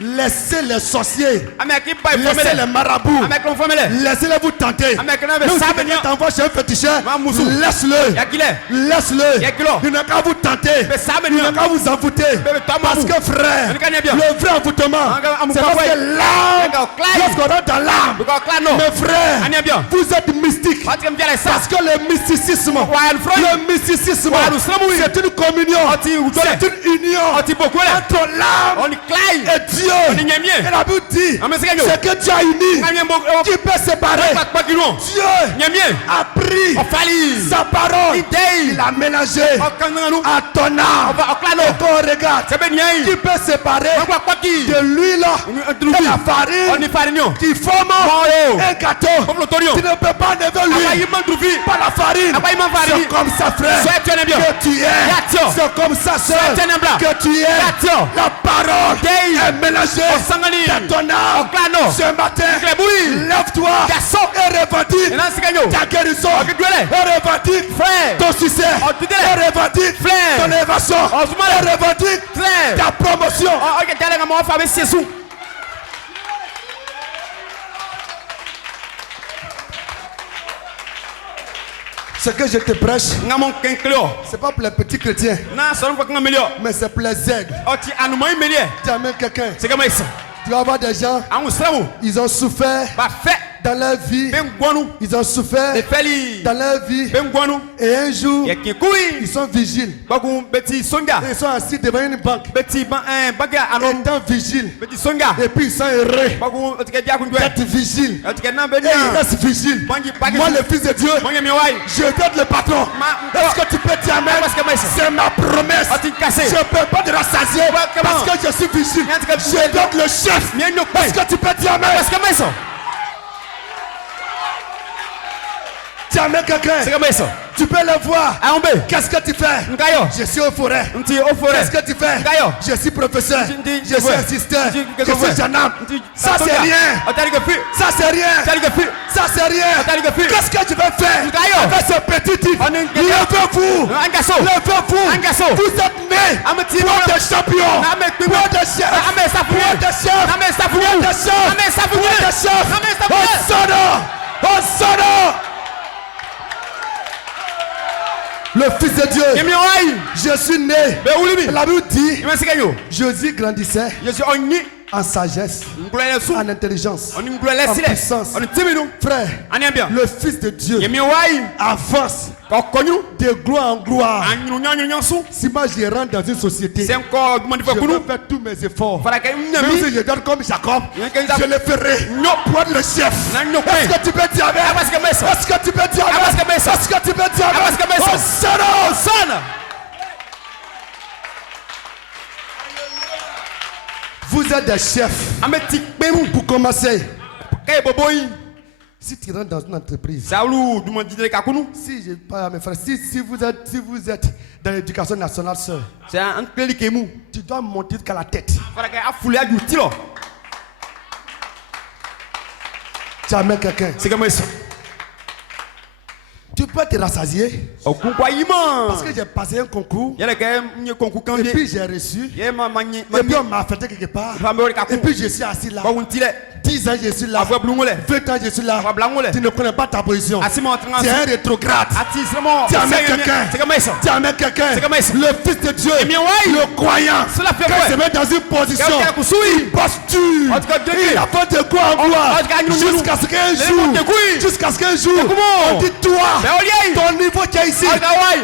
Laissez les sorciers, Ah, mais qui pas laissez les marabouts, Ah, mais qu'on forme les. laissez-les vous tenter. Ah, mais qu'on avait Même ça, si mais quelqu'un t'envoie chez un féticheur, Ma moussou. laisse-le. Y'a qui l'est. Laisse-le. Y'a qui l'ont. Il n'a qu'à vous tenter. Mais ça, mais Il n'a non. qu'à vous envoûter. Mais toi, Parce mamou. que frère, Mais gagnez bien. le vrai envoûtement, Ah, c'est ah, lorsque ouais. l'âme, D'accord, clair. lorsqu'on rentre dans l'âme. Because clan non. Mes frères, Gagnez bien. vous êtes mystiques. Parce que me vient les ça. Parce que le mysticisme, Ouais, le frère. le mysticisme, Ouais, nous sommes, oui. c'est une communion, c'est une union On dit beaucoup là. entre l'âme On dit clay. et Dieu. On dit niamien. Et la Bible dit, Ah, mais c'est gagnant. c'est que Dieu a uni. Gagnez beaucoup. Qui peut séparer? Pas qui non. Dieu Niamien. a pris On fallit. sa parole, Idée. il a mélangé On quand nous. à ton âme. On va au clan Et non. qu'on regarde, C'est bien niaï. qui peut séparer On croit pas qui. de l'huile et la On farine est farignon. qui forment Bon, un gâteau? Comme l'autorion. Tu ne peux pas enlever Ah, l'huile, il m'a trouvé. pas la farine. Ah, il m'a farine. C'est comme ça, frère, Soit tu en es bien. que tu es. Action. C'est comme ça, sœur, Soit tu en es blanc. que tu es. Action. La parole Dei. est mélangée On s'engagne. dans ton âme. Au clan non. Ce matin, Clébouille. lève-toi Garçon. et revendique Et là, c'est gagnant. ta guérison. Ok, tu es là. Et revendique Frère. ton succès. Oh, tu es là. Et revendique Frère. ton évasion. Oh, tu m'as là. Et revendique Frère. ta promotion. Oh, ok, t'es allé à mon famille, c'est sous. Ce que je te prêche, Nga mon kenklo. c'est pas pour les petits chrétiens, Na, ça ne va pas melhor. mais c'est pour les aigles. Oh, tu as nous melhor. Tu amènes quelqu'un. C'est comme ça. Tu vas voir des gens, Ah, on se ils ont souffert, Bah, fait. dans leur vie, ben gwanu ils ont souffert de feli dans leur vie. ben gwanu Et un jour, ya kikui ils sont vigiles. bagu beti songa Ils sont assis devant une banque, beti baga anon étant vigiles. beti songa Et puis ils sont heureux bagu otike dia kunjwe d'être vigiles. otike na Et benya ils restent vigiles. Moi, le Fils de Dieu, mwenye miwai je dois être le patron. Est-ce que tu peux dire amen? C'est ma promesse. oti kase Je ne peux pas te rassasier parce que je suis vigile. Je dois être le chef. mienyo Est-ce que tu peux dire amen? parce que meso Dis amen quelqu'un. c'est comme ça Tu peux le voir. aombe Qu'est-ce que tu fais? ngayo Je suis au forêt. nti ofore Qu'est-ce que tu fais? Ngayo. Je suis professeur. Je suis assistant. Je Je suis gendarme. Ça c'est rien. otali ke fi Ça c'est rien. otali ke fi Ça c'est rien. Qu'est-ce que tu veux faire Ngayo. avec ce petit type? On est- Levez-vous. angaso Levez-vous. Angaso. Vous êtes nés Ameti pour être champions. Pour être chefs. Ame safu. Pour être chefs. Ame safu. Pour être chefs. Ame safu. Pour être chefs. Ame safu. Hosanna. Hosanna. Le Fils de Dieu. miwai Je suis né. be ulimi La Bible dit, imesikanyo Jésus grandissait yesu oni en sagesse, ngulele su en intelligence, oni ngulele en sile puissance. oni timinu Frère, ani bien le Fils de Dieu miwai avance kokonyu de gloire en gloire. anyu nyanyu su Si moi je rentre dans une société, c'est encore du monde je fakunu vais faire tous mes efforts. fala kay Même nyami si je donne comme Jacob, Nyaka je le ferai. Pour être le chef. Nanyo kwe. Est-ce que tu peux dire amen? parce que meso Est-ce que tu peux dire amen? Parce que meso. Est-ce que tu peux dire amen? Parce que meso. Hosanna! sana Vous êtes des chefs. ameti bemu Pour commencer, kay boboyi si tu rentres dans une entreprise, saulu du monde dire kakunu si je parle à mes frères, si vous êtes dans l'éducation nationale, sœur, c'est un clé kemu tu dois monter jusqu'à la tête. fala kay afule adu tilo Tu amènes quelqu'un. c'est comme ça Tu peux te rassasier. okunkwa yima Parce que j'ai passé un concours. yele kay nye konku Et kambie puis j'ai reçu. ye manye Et puis on m'a affecté quelque part. Et puis je suis assis là. 10 ans je suis là. 20 ans je suis là. Tu ne connais pas ta position. Tu es un rétrograde. Tu amènes quelqu'un. Tu amènes quelqu'un. Le Fils de Dieu. Le croyant. Quand se met dans une position. Une posture. Il a fait de quoi en gloire. Jusqu'à ce qu'un jour. On dit toi. Ton niveau qui est ici.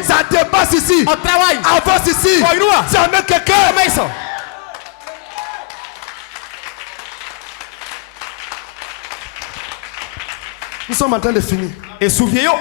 Ça dépasse ici. Avance ici. Tu amènes quelqu'un. Nous sommes en train de finir. Et souviens-vous,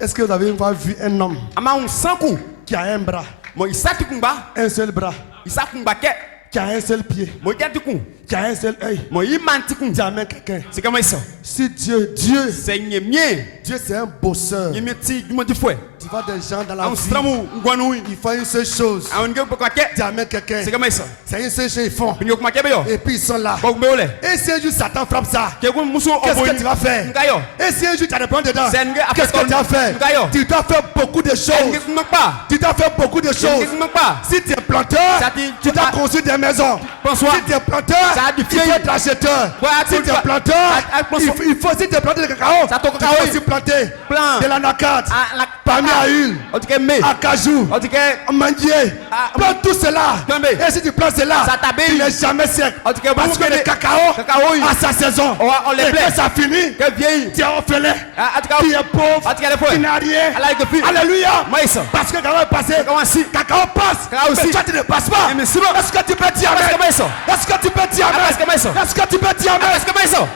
Est-ce que vous avez vu un homme ama un sanku qui a un bras, mo isati kumba un seul bras, isakumba ke qui a un seul pied, mo jatiku qui a un seul œil? mo imantiku Tu amènes quelqu'un. c'est comme ça Si Dieu, c'est nyemie Dieu c'est un bosseur. nyemie ti du monde fouet Tu vois des gens dans la on vie, stramu ngwanu ils font une seule chose. on nge ko ke Tu amènes quelqu'un. c'est comme ça C'est une seule chose ils font. binyo kuma ke be yo Et puis ils sont là. ko beole Et si un jour Satan frappe ça, ke ko muso qu'est-ce oboyi que tu vas faire? ngayo Et si un jour tu as des problèmes dedans, C'est une- qu'est-ce que tu vas faire? Ngayo. Tu dois faire beaucoup de nge choses. kuma pa Tu dois faire beaucoup de nge choses. kuma pa Si tu es planteur, Ça dit, tu dois construire des maisons. Bonsoir. Si tu es planteur, Ça dit, il faut vieille. être acheteur. Ouais, Si tu tu es dois- planteur, bonsoir. il faut si tu es planteur de cacao, Ça toque tu cacao, dois oui. aussi planter Plan. de l'anacate, la palmier à huile, en tout cas me acajou, en tout cas mandier. Ah, Plante tout cela. Tombe. Et si tu plantes cela, Ça t'abeille. il n'est jamais sec. En tout cas, Parce vous que le connaissez- cacao Cacao, oui. a sa saison. On les Et plaît. quand ça finit, que vieille tu es orphelin. en tout cas Tu es pauvre. En tout cas, les pauvres. Tu n'as rien. Allah est depuis. Alléluia. Moi, ça. Parce que cacao est passé. Cacao ainsi. Cacao passe. Cacao aussi. Mais toi, tu ne passes pas. Mais c'est bon. Est-ce que tu peux dire Parce que moi, amen? ça. Est-ce que tu peux dire amen? parce que moi, ça. Est-ce que tu peux dire amen? parce que ça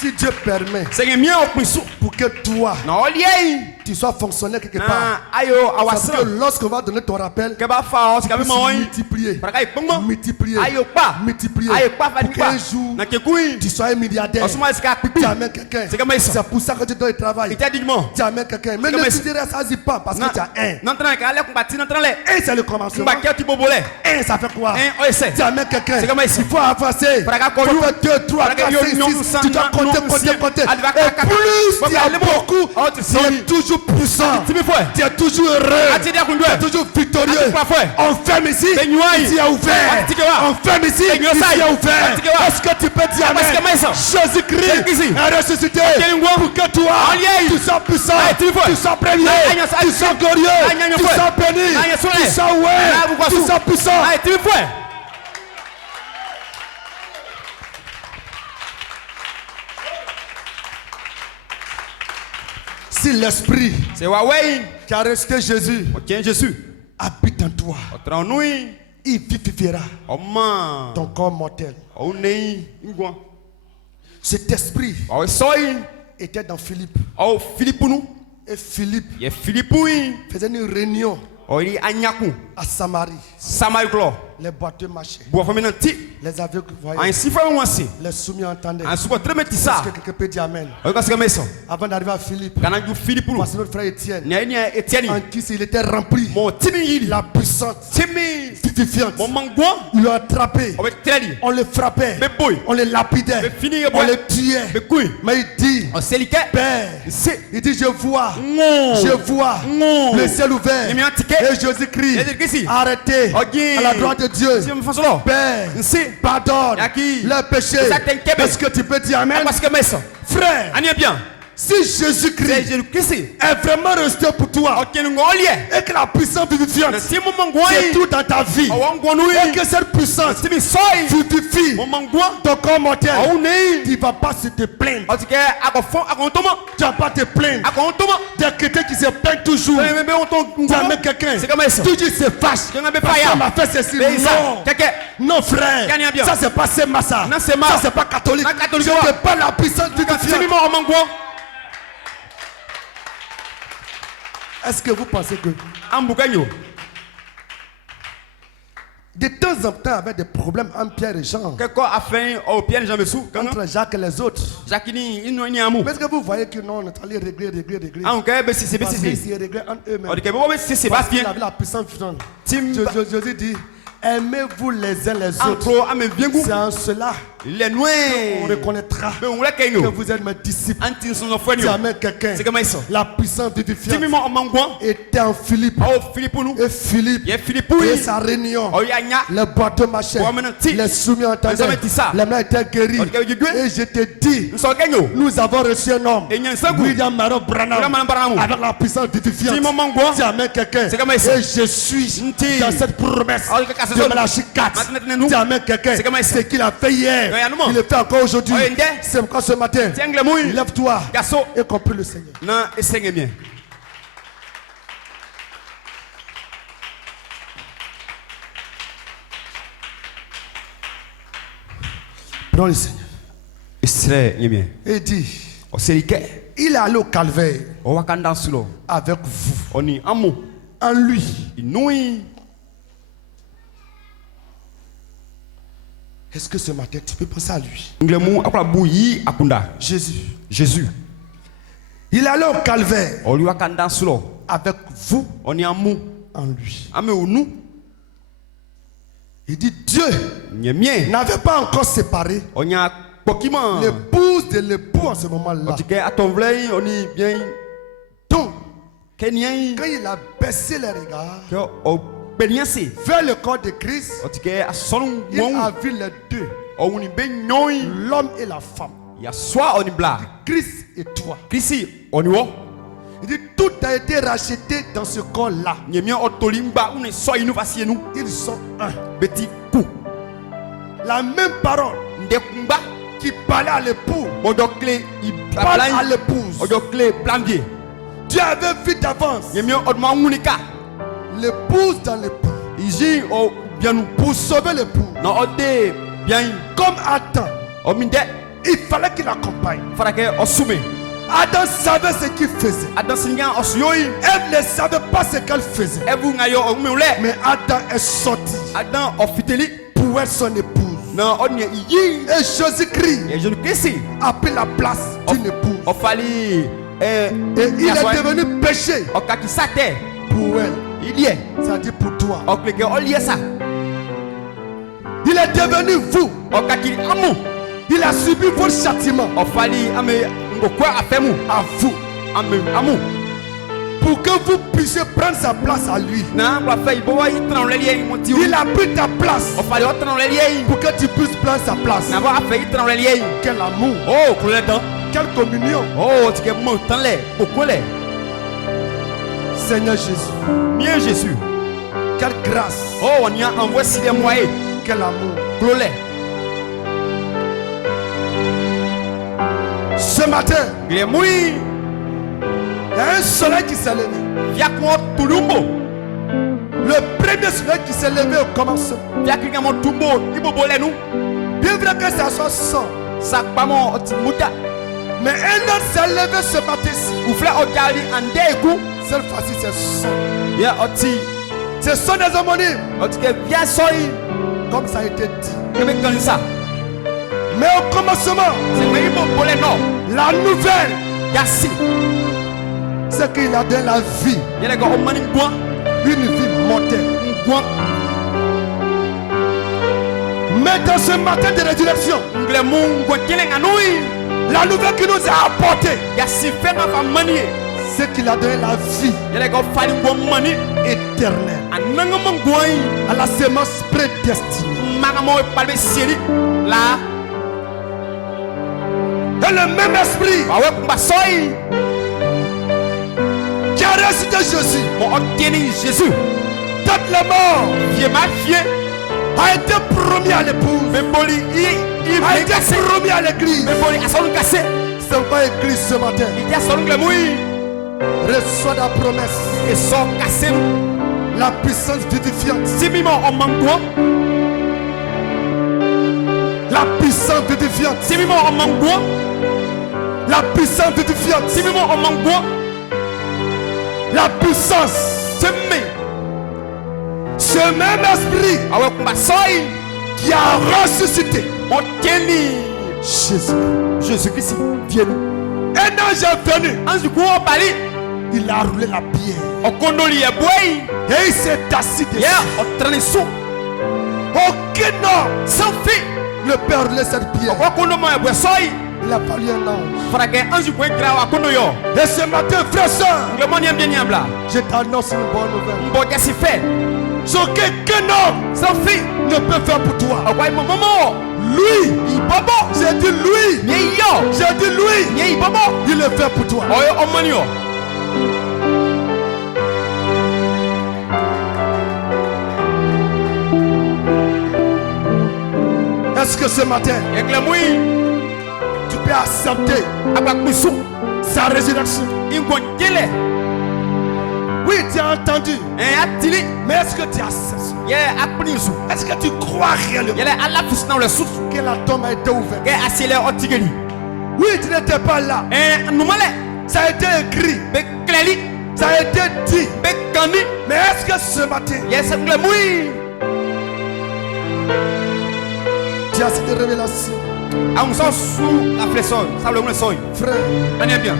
Si Dieu permet c'est que mieux au plus pour que toi, non lié tu sois fonctionnaire quelque na part, ayo parce que awasra lorsqu'on va donner ton rappel, que ba fa c'est tu que moi multiplier, para kai pongmo multiplier, ayo pa multiplier, ayo pa fa pour ni pa qu'un jour, na ke kui tu sois un milliardaire. osuma ska pipi Tu amènes quelqu'un. c'est comme ça C'est pour ça que tu dois y travailler. ita digmo Tu amènes quelqu'un. Mais C'est ne comme te ça. dirais ça, dis pas, parce que tu as un. non tra ka ale kumbati non tra le Un, c'est le commencement. kumba ke ti bobole Un, ça fait quoi? un ose Tu amènes quelqu'un. C'est comme ça. Il faut avancer. Para ka Il faut koyu faire 2, 3, Para ka 4, yo 5, non 6. sans Tu dois non, compter, non, compter, si. compter. Adva- Et plus Bon, tu as allez, bon. beaucoup, Oh, tu tu es sais. toujours puissant. tu me foi Tu es toujours heureux. ati dia Tu kundwe es toujours victorieux. Ati kwa foi. On ferme ici. Benyuai. Ici est ouvert. Ati kewa. On ferme ici. Benyuai. Ici est ouvert. Ati kewa. Est-ce que tu peux dire Parce que amen? moi, ça. Jésus-Christ Ici. est ressuscité Kelingo. pour que toi, Allié. tu sois puissant, Ati tu vois. tu sois premier, Aïe, tu sois glorieux, Aïe, tu foi. sois béni, Aïe, soleil. tu sois Aïe, ouais, vous tu voici. sois puissant. ai tu me foi Si l'esprit C'est Huawei. qui a resté Jésus Tiens Jésus. habite en toi, Autre nous. il vivifiera Oman. ton corps mortel. On est. Ingwa. Cet esprit Oh soy. était dans Philippe. Oh Philippe nous. Et Philippe Il est Philippe oui. faisait une réunion Oh il est Agnakou. à Samarie. Samaï Glo. Les boiteux marchaient. Bois famille nanti. Les aveugles voyaient. Ainsi fait moi aussi. Les soumis entendaient. Un souper très métis Est-ce ça. que quelqu'un peut dire Amen? Regarde ce que c'est ça. Avant d'arriver à Philippe, Quand on Philippe nous. voici notre frère Étienne. Ni Etienne. En qui il était rempli. Mon Timi. La puissante, Timi. vivifiante. Mon mangwa. Ils l'ont attrapé. On va te On le frappait. Mais boy. On le lapidait. Mais fini On le tuait. Mais couille. Mais il dit, On s'est liqué. Père, C'est. il dit, je vois. Non. Je vois Non. le ciel ouvert. Il m'a un ticket. Et Jésus-Christ, Jésus-Christ. arrêtez Ok. à la droite de Dieu. Si on fait ça là. Père, C'est. pardonne Yaki. leurs péchés. Ça t'inquiète. Est-ce que tu peux dire Amen? Parce que mais ça. Frère, On est bien. si C'est Jésus-Christ Jésus-Christ. est vraiment resté pour toi Ok nous ngolier. et que la puissance vivifiante, Si mon mangwa. c'est tout dans ta vie, On ngonu. et que cette puissance Si mi soy. vivifie Mon mangwa. ton corps mortel, On est. tu ne vas pas se te plaindre. En tout cas, à quoi fond, à quoi on tombe. Tu ne vas pas te plaindre. À quoi on tombe. Des chrétiens qui se plaignent toujours. Mais on tombe. Tu amènes quelqu'un. C'est comme ça. Tu dis c'est fâche. Tu n'as pas Parce ya. qu'on m'a fait ceci. Mais ça. Non. Quelqu'un. Non frère. Gagne bien. Ça c'est pas Massa. Non, c'est ma. Ça c'est pas catholique. Non, catholique, Je ouais. ne pas la puissance C'est vivifiante. mi mon mangwa. Est-ce que vous pensez que Amboukanyo. de temps en temps avec des problèmes entre Pierre et Jean, Quelqu'un a fait au pied, j'en me sous. entre Jacques et les autres, Jacqueline, il n'y a amour. mais est-ce que vous voyez que non, on est allé régler. Ah, ok, ben c'est Parce c'est. qu'ils s'y réglaient entre eux-mêmes. On dit que bon, c'est Parce qu'il Sébastien. avait la puissance vivante. Tim. Jésus dit, aimez-vous les uns les En autres. pro, à me bien goût. C'est en cela Les qu'on noirs. reconnaîtra Mais on l'a que qu'il vous êtes mes disciples. Anti son enfant. Tu amènes quelqu'un. C'est comme ça. La puissance Tim, vivifiante mon mangwa. était en Philippe. Oh, Philippe, nous. Et Philippe Il y a Philippe, et oui. sa réunion. Oh, il y a Nya. Les bateaux marchaient. Oh, maintenant, ti. Les soumis entendaient. Les hommes étaient ça. Les mains étaient guéries. Oh, il y a du Et je te dis, Nous sommes gagnants. nous avons reçu un homme. Et il y a un seul goût. William Maro Branham. William Branham. Avec la puissance vivifiante. Tim, mon mangwa. Tu amènes quelqu'un. C'est comme ça. Et je suis Ti. dans cette promesse. Oh, il y a cassé De ça. Malachie 4. Maintenant, nous. Tu amènes quelqu'un. C'est comme ça. Ce qu'il a fait hier. Regarde-moi. Il le fait encore aujourd'hui. Oh, il y a un C'est pourquoi ce matin, Tiens, le mouille. lève-toi Gasso. et compris le Seigneur. Non, essaye bien. Prends le Seigneur. Essaye bien. Et dit, On s'est liqué. il est allé au calvaire On va candidat sous l'eau. avec vous. On est amour. En lui. Il nouille. Est-ce que ce matin, tu peux penser à lui? Nglemu après bouilli akunda. Jésus. Jésus. Il est allé au calvaire On lui a candidat sous l'eau. avec vous On est amour. en lui. Ame ou nous. Il dit, Dieu Nye mien. n'avait pas encore séparé On y a pokima. l'épouse de l'époux en ce moment-là. On dit que à ton vlei on est bien. Donc, Kenyan. quand il a baissé les regards Que au beniasi. vers le corps de Christ, On dit que à son il a mon. vu les deux, On est ben noy. l'homme et la femme. Il y a soit on est bla. Christ et toi. Ici on y va. Il dit, tout a été racheté dans ce corps-là. Nye mien otolimba on est soit nous facile nous. Ils sont un. Petit coup. La même parole Ndekumba. qui parlait à l'époux Odokle i parle à plan. l'épouse. Odokle plandier. Dieu avait vu d'avance Nye mien odma unika. l'épouse dans l'époux Ici o bien nous. pour sauver l'époux. Non ode bien. Comme Adam, O minde. il fallait qu'il accompagne. Farake osume. Adam savait ce qu'il faisait. Adam singa osuyoyi. Ève ne savait pas ce qu'elle faisait. Ebu ngayo omume. Mais Adam est sorti Adam ofiteli. pour être son épouse. Non on y yi. Et Jésus-Christ Et je ne sais. a pris la place d'une épouse. O fali. Et il est devenu péché O kaki sate. pour elle. Il y est. C'est-à-dire pour toi. O kleke o liye ça. Il est devenu vous. O kaki amu. Il a subi votre châtiment O fali ame ngokwa afemu. à vous. Ame amu. Pour que vous puissiez prendre sa place à lui. Na ngwa fe ibo yi tran le liye monti. Il a pris ta place O fali o tran le liye. pour que tu puisses prendre sa place. Na ba fe yi tran le liye. Quel amour, Oh kule dan. quelle communion. Oh tike mo tan le. Kokole. Seigneur Jésus, Mien Jésus. quelle grâce, Oh on y a envoyé si les moyens. quel amour. Klole. Ce matin, Les mouilles. Il y a un soleil qui s'est levé. via kwa tulumbo Le premier soleil qui s'est levé au commencement. via kika mo tumbo ibobo le nous Bien vrai que ça soit sang. ça pas mon muta Mais un autre s'est levé ce matin-ci. ou fleur okali ande ku Cette fois-ci, c'est sang. ya oti Ce sont des homonymes. oti ke via soi Comme ça a été dit. ke me kan ça Mais au commencement, c'est me ibobo le no la nouvelle, ya si c'est qu'il a donné la vie. yele ko mani gwa Une vie mortelle. gwa Mais dans ce matin de résurrection, ngle mu gwa kele nganui la nouvelle qui nous a apporté, ya si fait ma fa mani c'est qu'il a donné la vie yele ko fali gwa mani éternelle ananga mo gwa à la sémence prédestinée. maga mo palbe seri la Et le même esprit wa we kumba soi qui a ressuscité Jésus, mo oteni Jésus toutes les morts, vie ma fie a été promis à l'épouse, me boli a été cassé promis à l'église. me boli asonu cassé C'est pas écrit ce matin. il y a sonu le mouille Reçois la promesse, et son cassé la puissance vivifiante, si mimo on mango la puissance vivifiante, si mimo on mango la puissance vivifiante, si mimo on mango la puissance. c'est me Ce même esprit awe kumba soi qui a ressuscité oteni Jésus-Christ. Jésus-Christ viens Un ange est venu, anzu ko bali il a roulé la pierre okondoli ya boy et il s'est assis dessus. ya otrani sou Aucun homme sans fi ne peut rouler cette pierre. okondo mo ya boy soi Il a fallu un ange. frage anzu ko gra wa kondo yo Et ce matin, frère, soeur, le moni bien niambla je t'annonce une bonne nouvelle. mbo kasi fait Ce qu'aucun homme sans fi ne peut faire pour toi. awai momo Lui, ibobo j'ai dit lui, nye yo j'ai dit lui, nye ibobo il le fait pour toi. oyo omoni yo Est-ce que ce matin, ekle mui tu peux accepter aba kusu sa résurrection? ingo jele Oui, tu as entendu. atili Mais est-ce que tu acceptes? ye apnisu Est-ce que tu crois réellement yele ala fusna le susu que la tombe a été ouverte? ke asile otigeli Oui, tu n'étais pas là. numale Ça a été écrit, be kleli ça a été dit. be kani Mais est-ce que ce matin, ye se kle mui tu as cette révélation? am so su la fleson sa le mo soy Frère, ane bien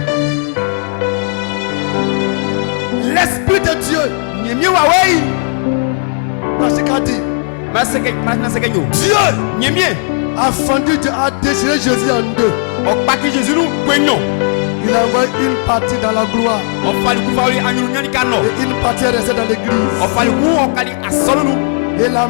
l'Esprit de Dieu, nyemi wa wei parce qu'il a dit, na seke nyo Dieu nyemi a fendu, a déchiré Jésus en deux. okpaki Jésus nu gwenyo Il a envoyé une partie dans la gloire ofali ku fawli anyuru nyani kano et une partie est restée dans l'église. ofali ku okali asolu Et la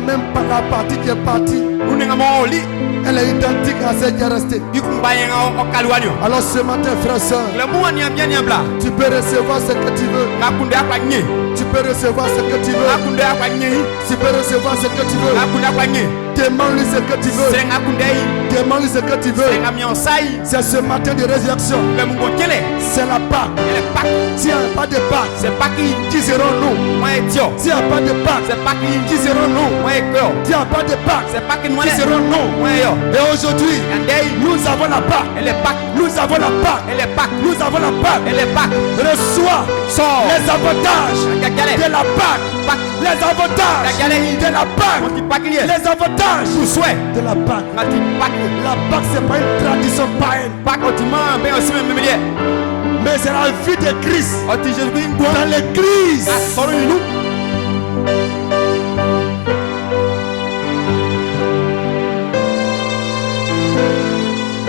partie qui est partie, nu nga mo oli elle est identique à celle qui est restée. ikumbaye nga okali wanyo Alors ce matin, frère, soeur, le mu ani bien niambla tu peux recevoir ce que tu veux. ngakunde akwa nye Tu peux recevoir ce que tu veux. ngakunde akwa nye Tu peux recevoir ce que tu veux. ngakunde akwa nye Demande-lui ce que tu veux. se ngakunde yi Demande-lui ce que tu se veux. ngamion sai C'est ce matin de résurrection. le mu kele C'est la Pâque. ele pak S'il n'y a pas de Pâque, c'est paki qui seront nous? moi tio S'il n'y a pas de Pâque, c'est paki qui seront nous? moi ko S'il n'y a pas de Pâque, c'est paki moi qui seront nous? moi yo Et aujourd'hui, andei nous avons la Pâque. ele pak Nous avons la Pâque. ele pak Nous avons la Pâque. ele pak Reçois so les avantages gagale de la Pâque. pak Les avantages gagale de la Pâque. on ti paki lié Les avantages tu souhait de la Pâque. ngati paki La Pâque, ce n'est pas une tradition païenne, pak otima ben aussi même lié mais c'est la vie de Christ oti Jésus ngo dans l'église. asoro yinu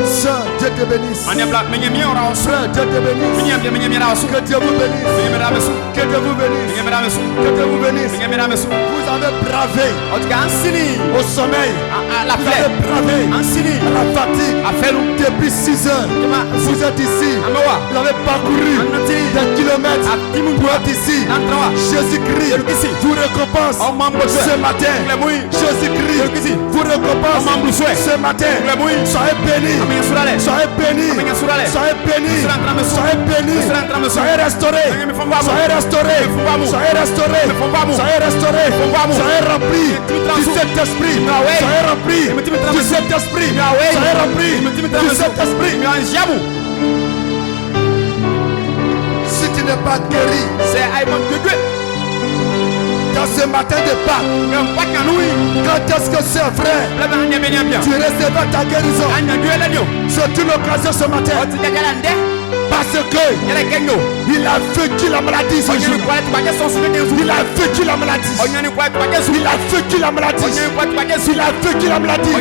Sœur, Dieu te bénisse. aniambla menyemi ora osu Frère, Dieu te bénisse. menyemi ra osu Que Dieu vous bénisse. menyemi ra mesu Que Dieu vous bénisse. menyemi ra mesu Que Dieu vous bénisse. menyemi ra mesu Vous avez bravé oti ka ansini au sommeil. la Vous avez fleur bravé ansini à la fatigue afelu depuis 6 heures. kema Vous êtes ici. amewa Vous avez parcouru anati des kilomètres. kilomètres pour être ici. Jésus-Christ vous récompense ce matin. Jésus-Christ vous récompense ce matin. Soyez bénis. Soyez bénis. Soyez bénis. Soyez bénis. Soyez restaurés. Soyez restaurés. Soyez restaurés. Soyez restaurés. Soyez remplis du Saint-Esprit. Soyez remplis du Saint-Esprit. Soyez remplis du Saint-Esprit. Si tu n'es pas guéri dans ce matin de Pâques, quand est-ce que c'est vrai tu recevras ta guérison? C'est une occasion ce matin. Parce que il a vécu la maladie ce jour. Il a vécu la maladie. Il a vécu la maladie. Il a vécu la maladie.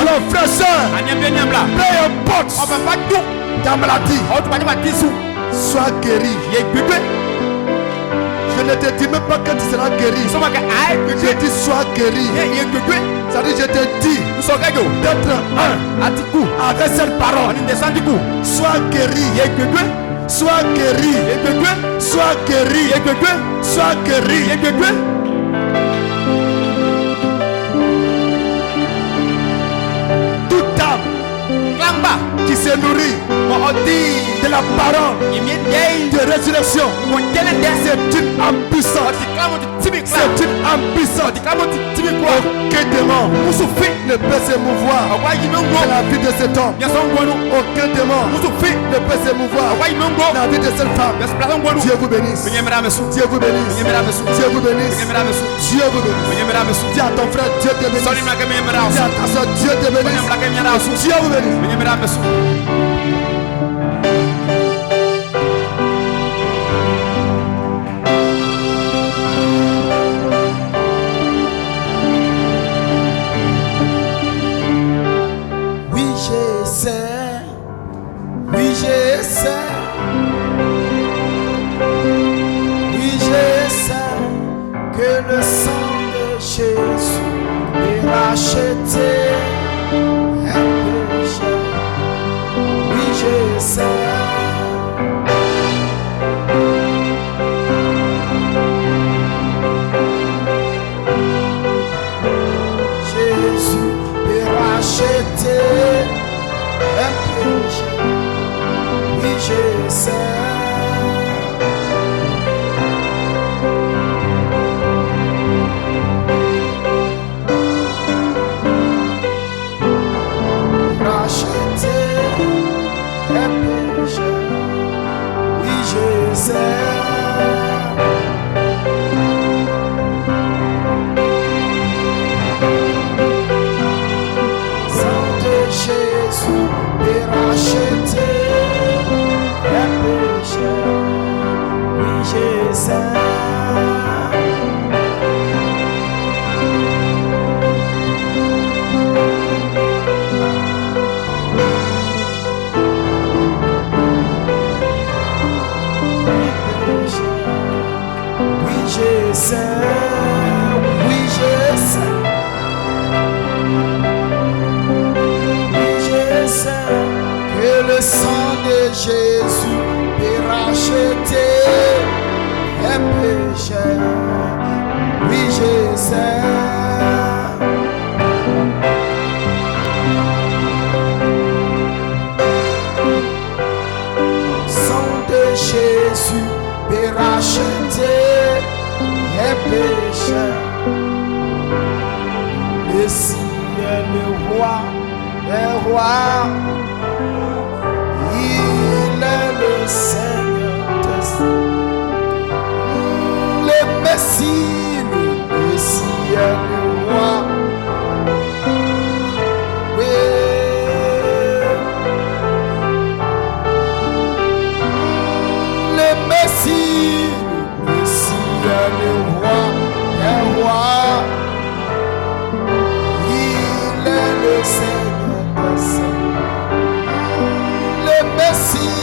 Alors frère, soeur, peu importe ta maladie, sois guéri. Je ne te dis même pas que tu seras guéri. Je dis sois guéri. Ça dit, je te dis d'être un avec cette parole. Sois guéri. Sois guéri. Sois guéri. Sois guéri. Toute âme qui se nourrit de la parole de résurrection, c'est une âme puissante. C'est une âme puissante. Aucun démon ne peut s'émouvoir dans la vie de cet homme. Aucun démon ne peut s'émouvoir dans la vie de cette femme. Dieu vous bénisse. Dieu vous bénisse. Dieu vous bénisse. Dieu vous bénisse. Dis à ton frère, Dieu te bénisse. Dis à ta soeur, Dieu te bénisse. Dieu vous bénisse. Le sang de Jésus est racheté un péché. Oui, je sais. Jésus est racheté un péché. Oui, je sais. Le sang de Jésus est racheté un péché. Oui, je sais. Sang de Jésus est racheté un péché. Le ciel, le roi, le roi. Le Seigneur le Messie, le Messie, le roi. Oui. Le Messie, le roi, le roi. Il est le Seigneur des Seigneurs, le Messie.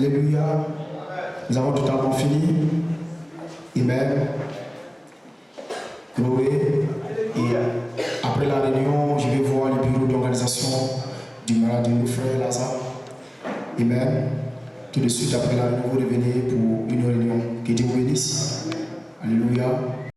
Alléluia. Nous avons totalement fini. Amen. Chloé. Et après la réunion, je vais voir le bureau d'organisation du malade de nos frères Lazare. Amen. Tout de suite après la réunion, vous revenez pour une réunion. Que Dieu vous bénisse. Alléluia.